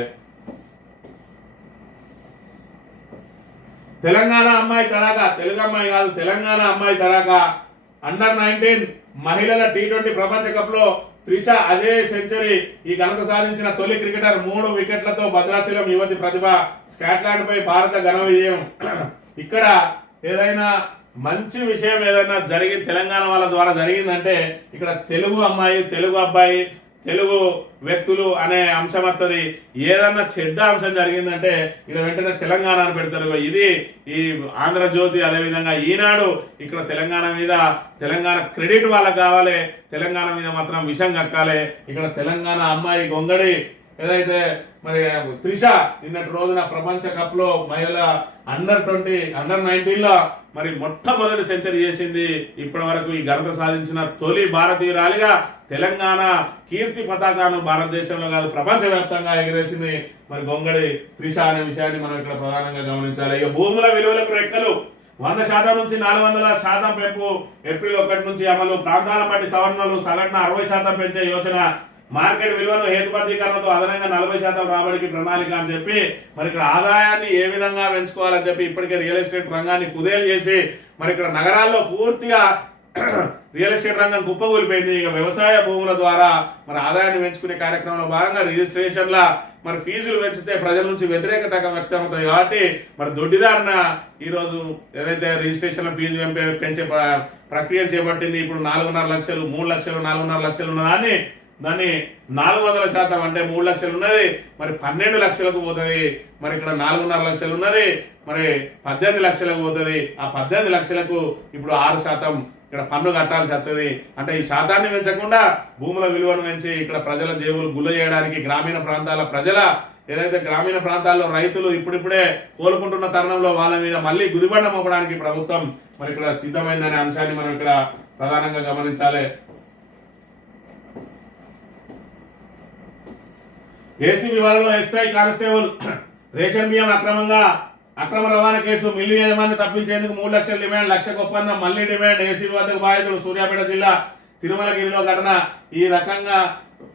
తెలంగాణ అమ్మాయి తడాకా, తెలుగు అమ్మాయి కాదు తెలంగాణ అమ్మాయి తడాకా. అండర్-19 మహిళల T20 ప్రపంచ కప్ లో త్రిష అజయ్ సెంచరీ. ఈ ఘనత సాధించిన తొలి క్రికెటర్. 3 వికెట్లతో భద్రాచలం యువతి ప్రతిభ. స్కాట్లాండ్ పై భారత ఘన విజయం. ఇక్కడ ఏదైనా మంచి విషయం ఏదైనా జరిగింది తెలంగాణ వాళ్ళ ద్వారా జరిగిందంటే ఇక్కడ తెలుగు అమ్మాయి, తెలుగు అబ్బాయి, తెలుగు వ్యక్తులు అనే అంశం వస్తుంది. ఏదన్నా చెడ్డ అంశం జరిగిందంటే ఇక్కడ వెంటనే తెలంగాణ అని పెడతారు. ఇది ఈ ఆంధ్రజ్యోతి అదేవిధంగా ఈనాడు ఇక్కడ తెలంగాణ మీద తెలంగాణ క్రెడిట్ వాళ్ళకి కావాలి, తెలంగాణ మీద మాత్రం విషం కక్కాలి. ఇక్కడ తెలంగాణ అమ్మాయి గొంగడి ఏదైతే మరి త్రిష నిన్నటి రోజున ప్రపంచ కప్ లో మహిళల అండర్ 19 లో మరి మొట్టమొదటి సెంచరీ చేసింది. ఇప్పటి వరకు ఈ ఘనత సాధించిన తొలి భారతీయురాలిగా తెలంగాణ కీర్తి పతాకాన్ని భారతదేశంలో కాదు ప్రపంచవ్యాప్తంగా ఎగిరేసింది మరి గొంగడి త్రిష అనే విషయాన్ని మనం ఇక్కడ ప్రధానంగా గమనించాలి. ఇక భూముల విలువలకు రెక్కలు 100% నుంచి 400% పెంపు ఏప్రిల్ 1 నుంచి అమలు. ప్రాంతాల బట్టి సవరణలు సగటున 60% పెంచే యోచన. మార్కెట్ విలువను హేతుబద్ధీకరణతో అదనంగా 40% రాబడికి ప్రణాళిక అని చెప్పి మరి ఇక్కడ ఆదాయాన్ని ఏ విధంగా పెంచుకోవాలని చెప్పి ఇప్పటికే రియల్ ఎస్టేట్ రంగాన్ని కుదేలు చేసి మరి ఇక్కడ నగరాల్లో పూర్తిగా రియల్ ఎస్టేట్ రంగం కుప్పకూలిపోయింది. ఇక వ్యవసాయ భూముల ద్వారా మరి ఆదాయాన్ని పెంచుకునే కార్యక్రమంలో భాగంగా రిజిస్ట్రేషన్ల మరి ఫీజులు పెంచితే ప్రజల నుంచి వ్యతిరేకత వ్యక్తం అవుతుంది. కాబట్టి మరి దొడ్డిదారిన ఈరోజు ఏదైతే రిజిస్ట్రేషన్ల ఫీజు పెంచే ప్రక్రియ చేపట్టింది. ఇప్పుడు 4.5 లక్షలు, 3 లక్షలు, 4.5 లక్షలు ఉన్నదాన్ని దాన్ని 400% అంటే 3 లక్షలు ఉన్నది మరి 12 లక్షలకు పోతుంది. మరి ఇక్కడ 4.5 లక్షలు ఉన్నది మరి 18 లక్షలకు పోతుంది. ఆ 18 లక్షలకు ఇప్పుడు 6% ఇక్కడ పన్ను కట్టాల్సి వస్తుంది. అంటే ఈ శాతాన్ని పెంచకుండా భూముల విలువను పెంచి ఇక్కడ ప్రజల జేబులు గుల్ల చేయడానికి గ్రామీణ ప్రాంతాల ప్రజల ఏదైతే గ్రామీణ ప్రాంతాల్లో రైతులు ఇప్పుడిప్పుడే కోలుకుంటున్న తరుణంలో వాళ్ళ మీద మళ్ళీ గుదిబండ మోపడానికి ప్రభుత్వం మరి ఇక్కడ సిద్ధమైందనే అంశాన్ని మనం ఇక్కడ ప్రధానంగా గమనించాలి. ఏసీబీ వాళ్ళలో ఎస్ఐ కానిస్టేబుల్ రేషన్ బియ్యం అక్రమ రవాణా కేసు. మిల్లు యజమాని తప్పించేందుకు 3 లక్షల డిమాండ్, లక్షకు ఒప్పందం, మళ్లీ డిమాండ్. ఏసీబీ వద్దకు బాధితుడు. సూర్యాపేట జిల్లా తిరుమలగిరిలో ఘటన. ఈ రకంగా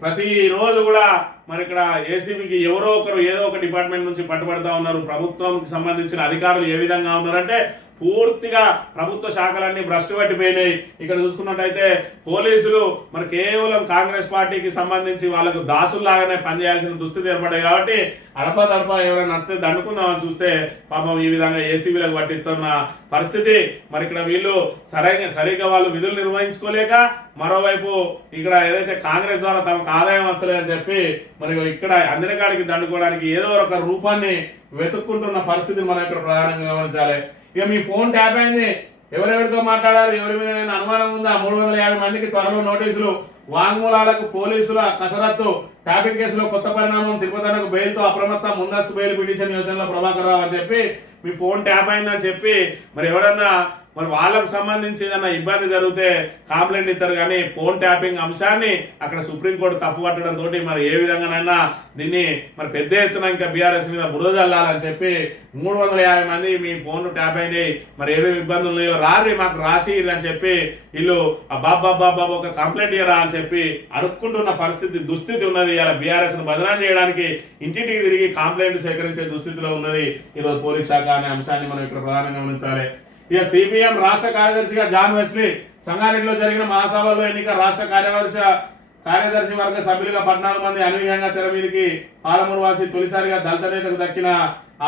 ప్రతి రోజు కూడా మరి ఇక్కడ ఏసీబీకి ఎవరో ఒకరు ఏదో ఒక డిపార్ట్మెంట్ నుంచి పట్టుబడతా ఉన్నారు. ప్రభుత్వంకి సంబంధించిన అధికారులు ఏ విధంగా ఉన్నారంటే పూర్తిగా ప్రభుత్వ శాఖలన్నీ భ్రష్టు పట్టిపోయినాయి. ఇక్కడ చూసుకున్నట్టయితే పోలీసులు మరి కేవలం కాంగ్రెస్ పార్టీకి సంబంధించి వాళ్ళకు దాసుల్లాగానే పనిచేయాల్సిన దుస్థితి ఏర్పడ్డాయి. కాబట్టి అడపదడప ఎవరైనా నచ్చితే దండుకుందామని చూస్తే పాపం ఈ విధంగా ఏసీబీలకు పట్టిస్తున్న పరిస్థితి. మరి ఇక్కడ వీళ్ళు సరిగ్గా వాళ్ళు విధులు నిర్వహించుకోలేక మరోవైపు ఇక్కడ ఏదైతే కాంగ్రెస్ ద్వారా తమకు ఆదాయం వస్తలేదని చెప్పి మరి ఇక్కడ అందరికాడికి దండుకోవడానికి ఏదో ఒక రూపాన్ని వెతుక్కుంటున్న పరిస్థితి మనం ఇక్కడ ప్రధానంగా గమనించాలి. ఇక మీ ఫోన్ ట్యాప్ అయింది, ఎవరెవరితో మాట్లాడారు, ఎవరి మీద అనుమానం ఉందా, 350 మందికి త్వరలో నోటీసులు. వాంగ్మూలాలకు పోలీసుల కసరత్తు. ట్యాపింగ్ కేసులో కొత్త పరిణామం. తిరుపతికు బెయిల్తో అప్రమత్తం. ముందస్తు బెయిల్ పిటిషన్ యోచనలో ప్రభాకర్ రావు అని చెప్పి మీ ఫోన్ ట్యాప్ అయిందని చెప్పి మరి ఎవరన్నా మరి వాళ్ళకు సంబంధించి ఏదన్నా ఇబ్బంది జరిగితే కంప్లైంట్ ఇస్తారు. కానీ ఫోన్ ట్యాపింగ్ అంశాన్ని అక్కడ సుప్రీంకోర్టు తప్పు పట్టడం తోటి మరి ఏ విధంగానైనా దీన్ని మరి పెద్ద ఎత్తున ఇంకా బీఆర్ఎస్ మీద బురద చల్లాలని చెప్పి 350 మంది మీ ఫోన్లు ట్యాప్ అయినాయి, మరి ఏమేమి ఇబ్బందులు ఉన్నాయో రారి మాకు రాసి అని చెప్పి వీళ్ళు బాబా ఒక కంప్లైంట్ ఇయ్యరా అని చెప్పి అడుక్కుంటున్న పరిస్థితి దుస్థితి ఉన్నది. ఇలా బీఆర్ఎస్ ను బదనాం చేయడానికి ఇంటింటికి తిరిగి కంప్లైంట్ సేకరించే దుస్థితిలో ఉన్నది ఈరోజు పోలీస్ శాఖ అనే అంశాన్ని మనం ఇక్కడ ప్రధానంగా గమనించాలి. ఇక సిపిఎం రాష్ట్ర కార్యదర్శిగా జాన్ వెస్లీ. సంగారెడ్డిలో జరిగిన మహాసభలో ఎన్నిక. రాష్ట్ర కార్యదర్శి వర్గ సభ్యులుగా 14 మంది అనూహ్యంగా తెర మీదకి. పాలమూరు వాసి తొలిసారిగా దళిత నేతకు దక్కిన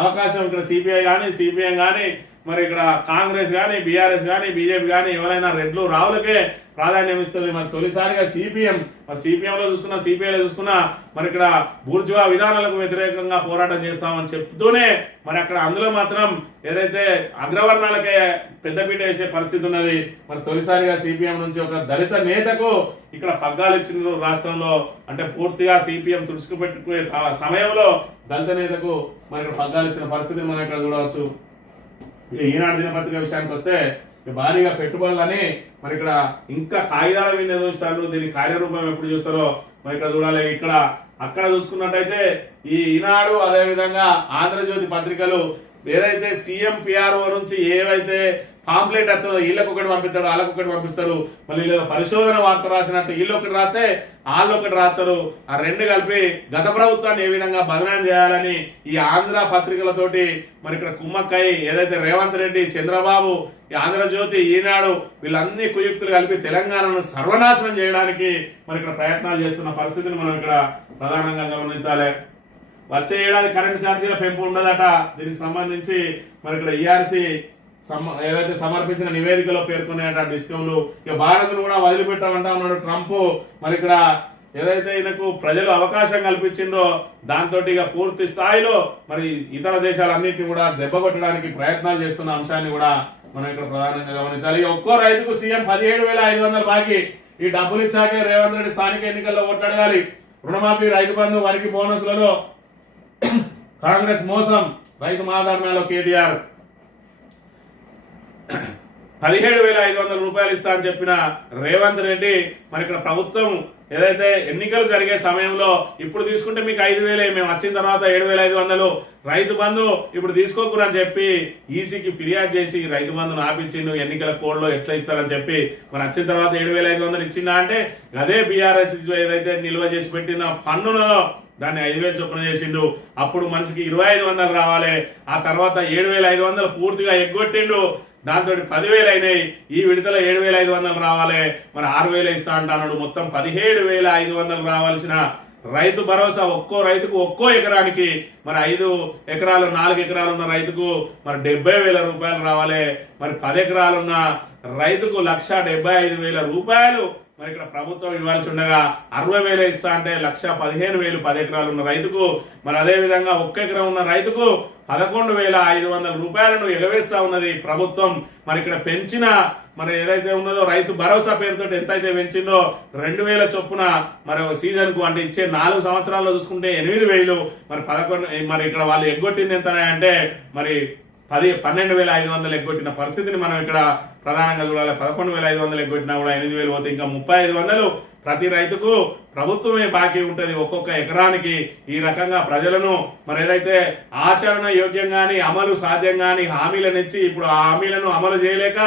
అవకాశం. ఇక్కడ సిపిఐ గాని సిపిఎం గాని మరి ఇక్కడ కాంగ్రెస్ గాని బీఆర్ఎస్ గాని బీజేపీ గాని ఎవరైనా రెడ్లు రావులకే ప్రాధాన్యం ఇస్తుంది. మరి తొలిసారిగా సిపిఎం మరి సిపిఎం లో చూసుకున్నా సిపిఐ లో చూసుకున్నా మరి ఇక్కడ బూర్జువా విధానాలకు వ్యతిరేకంగా పోరాటం చేస్తామని చెప్తూనే మరి అక్కడ అందులో మాత్రం ఏదైతే అగ్రవర్ణాలకే పెద్దపీట వేసే పరిస్థితి ఉన్నది. మరి తొలిసారిగా సిపిఎం నుంచి ఒక దళిత నేతకు ఇక్కడ పగ్గాలు ఇచ్చిన రాష్ట్రంలో. అంటే పూర్తిగా సిపిఎం తుడుచుకుపెట్టుకునే సమయంలో దళిత నేతకు మరి ఇక్కడ పగ్గాలు ఇచ్చిన పరిస్థితిని మనం ఇక్కడ చూడవచ్చు. ఈనాడు దినపత్రిక విషయానికి వస్తే భారీగా పెట్టుబడులని మరి ఇక్కడ ఇంకా కాగితాల మీద చూస్తారు. దీని కార్యరూపం ఎప్పుడు చూస్తారో మరి ఇక్కడ చూడాలి. ఇక్కడ అక్కడ చూసుకున్నట్టయితే ఈ ఈనాడు అదేవిధంగా ఆంధ్రజ్యోతి పత్రికలు ఏదైతే సీఎం పిఆర్ఓ నుంచి ఏవైతే పాంప్లెట్ వస్తుందో వీళ్ళకొకటి పంపిస్తాడు వాళ్ళకొకటి పంపిస్తాడు. మళ్ళీ లేదా పరిశోధన వార్త రాసినట్టు వీళ్ళొకటి రాస్తే వాళ్ళొకటి రాస్తారు. ఆ రెండు కలిపి గత ప్రభుత్వాన్ని ఏ విధంగా బదనాం చేయాలని ఈ ఆంధ్ర పత్రికలతోటి మరి ఇక్కడ కుమ్మక్కై ఏదైతే రేవంత్ రెడ్డి, చంద్రబాబు, ఈ ఆంధ్రజ్యోతి, ఈనాడు వీళ్ళన్ని కుయుక్తులు కలిపి తెలంగాణను సర్వనాశనం చేయడానికి మరి ఇక్కడ ప్రయత్నాలు చేస్తున్న పరిస్థితిని మనం ఇక్కడ ప్రధానంగా గమనించాలి. వచ్చే ఏడాది కరెంటు ఛార్జీల పెంపు ఉండదట. దీనికి సంబంధించి మరి ఇక్కడ ఈఆర్సీ ఏదైతే సమర్పించిన నివేదికలో పేర్కొనేట డిస్కౌంట్లు. ఇక భారత్ కూడా వదిలిపెట్టామంటా ఉన్నాడు ట్రంప్. మరి ఇక్కడ ఏదైతే ఈయనకు ప్రజలు అవకాశం కల్పించిందో దాంతో ఇక పూర్తి స్థాయిలో మరి ఇతర దేశాలన్నింటినీ కూడా దెబ్బకొట్టడానికి ప్రయత్నాలు చేస్తున్న అంశాన్ని కూడా మనం ఇక్కడ ప్రధానంగా గమనించాలి. ఒక్కో రైతుకు సీఎం 17,500 బాకీ. ఈ డబ్బులు ఇచ్చాకే రేవంత్ రెడ్డి స్థానిక ఎన్నికల్లో ఓట్లడగాలి. రుణమాఫీ, రైతు బంధు, వరికి బోనస్లలో కాంగ్రెస్ మోసం, రైతు మాదార్మేలో కేటీఆర్ 17,500 రూపాయలు ఇస్తా అని చెప్పిన రేవంత్ రెడ్డి మరి ఇక్కడ ప్రభుత్వం ఏదైతే ఎన్నికలు జరిగే సమయంలో ఇప్పుడు తీసుకుంటే మీకు 5,000, మేము వచ్చిన తర్వాత 7,500 రైతు బంధు ఇప్పుడు తీసుకోకూడదని చెప్పి ఈసీకి ఫిర్యాదు చేసి రైతు బంధును ఆపించిండు. ఎన్నికల కోడ్లో ఎట్లా ఇస్తారని చెప్పి మరి వచ్చిన తర్వాత 7,500 ఇచ్చిందా అంటే అదే బీఆర్ఎస్ ఏదైతే నిల్వ చేసి పెట్టిన పన్నులో దాన్ని 5,000 చొప్పున చేసిండు. అప్పుడు మనిషికి 2,500 రావాలి. ఆ తర్వాత 7,500 పూర్తిగా ఎగ్గొట్టిండు. దాంతో 10,000 అయినాయి. ఈ విడతల 7,500 రావాలి. మరి 6,000 ఇస్తా అంటున్నాడు. మొత్తం 17,500 రావాల్సిన రైతు భరోసా ఒక్కో రైతుకు ఒక్కో ఎకరానికి మరి 5 ఎకరాలు 4 ఎకరాలు ఉన్న రైతుకు మరి 70,000 రూపాయలు రావాలి. మరి 10 ఎకరాలున్న రైతుకు 1,75,000 రూపాయలు మరి ఇక్కడ ప్రభుత్వం ఇవ్వాల్సి ఉండగా 60,000 ఇస్తా అంటే 1,15,000 10 ఎకరాలు ఉన్న రైతుకు. మరి అదే విధంగా 1 ఎకరం ఉన్న రైతుకు 11,500 రూపాయలను ఎగవేస్తా ఉన్నది ప్రభుత్వం. మరి ఇక్కడ పెంచిన మరి ఏదైతే ఉన్నదో రైతు భరోసా పేరుతో ఎంతైతే పెంచిందో 2,000 చొప్పున మరి సీజన్ కు అంటే ఇచ్చే 4 సంవత్సరాల్లో చూసుకుంటే 8,000. మరి 11 మరి ఇక్కడ వాళ్ళు ఎగ్గొట్టింది ఎంత అంటే మరి 12,500 ఎగ్గొట్టిన పరిస్థితిని మనం ఇక్కడ ప్రధానంగా చూడాలి. 11,500 ఎగ్గొట్టినా కూడా 8,000 పోతే ఇంకా 35,000 ప్రతి రైతుకు ప్రభుత్వమే బాకీ ఉంటది ఒక్కొక్క ఎకరానికి. ఈ రకంగా ప్రజలను మరి ఏదైతే ఆచరణ యోగ్యంగాని అమలు సాధ్యంగాని హామీలనిచ్చి ఇప్పుడు ఆ హామీలను అమలు చేయలేక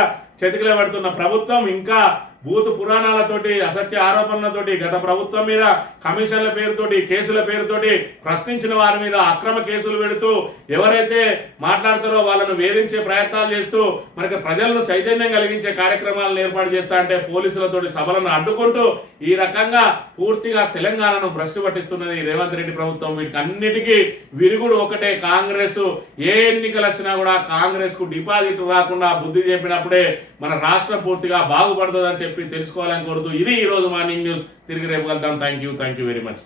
చతికిల పడుతున్న ప్రభుత్వం ఇంకా భూతు పురాణాలతోటి అసత్య ఆరోపణలతోటి గత ప్రభుత్వం మీద కమిషన్ల పేరుతోటి కేసుల పేరుతోటి ప్రశ్నించిన వారి మీద అక్రమ కేసులు పెడుతూ ఎవరైతే మాట్లాడతారో వాళ్ళను వేధించే ప్రయత్నాలు చేస్తూ మనకి ప్రజలను చైతన్యం కలిగించే కార్యక్రమాలను ఏర్పాటు చేస్తా అంటే పోలీసులతోటి సభలను అడ్డుకుంటూ ఈ రకంగా పూర్తిగా తెలంగాణను భ్రష్టు పట్టిస్తున్నది రేవంత్ రెడ్డి ప్రభుత్వం. వీటికి అన్నిటికీ విరుగుడు ఒకటే, కాంగ్రెస్ ఏ ఎన్నికలు వచ్చినా కూడా కాంగ్రెస్ కు డిపాజిట్ రాకుండా బుద్ధి చెప్పినప్పుడే మన రాష్ట్రం పూర్తిగా బాగుపడుతుందని చెప్పి తెలుసుకోవాలని కోరుతూ ఇది ఈ రోజు మార్నింగ్ న్యూస్. తిరిగి రేపు కలుద్దాం. Thank you very much.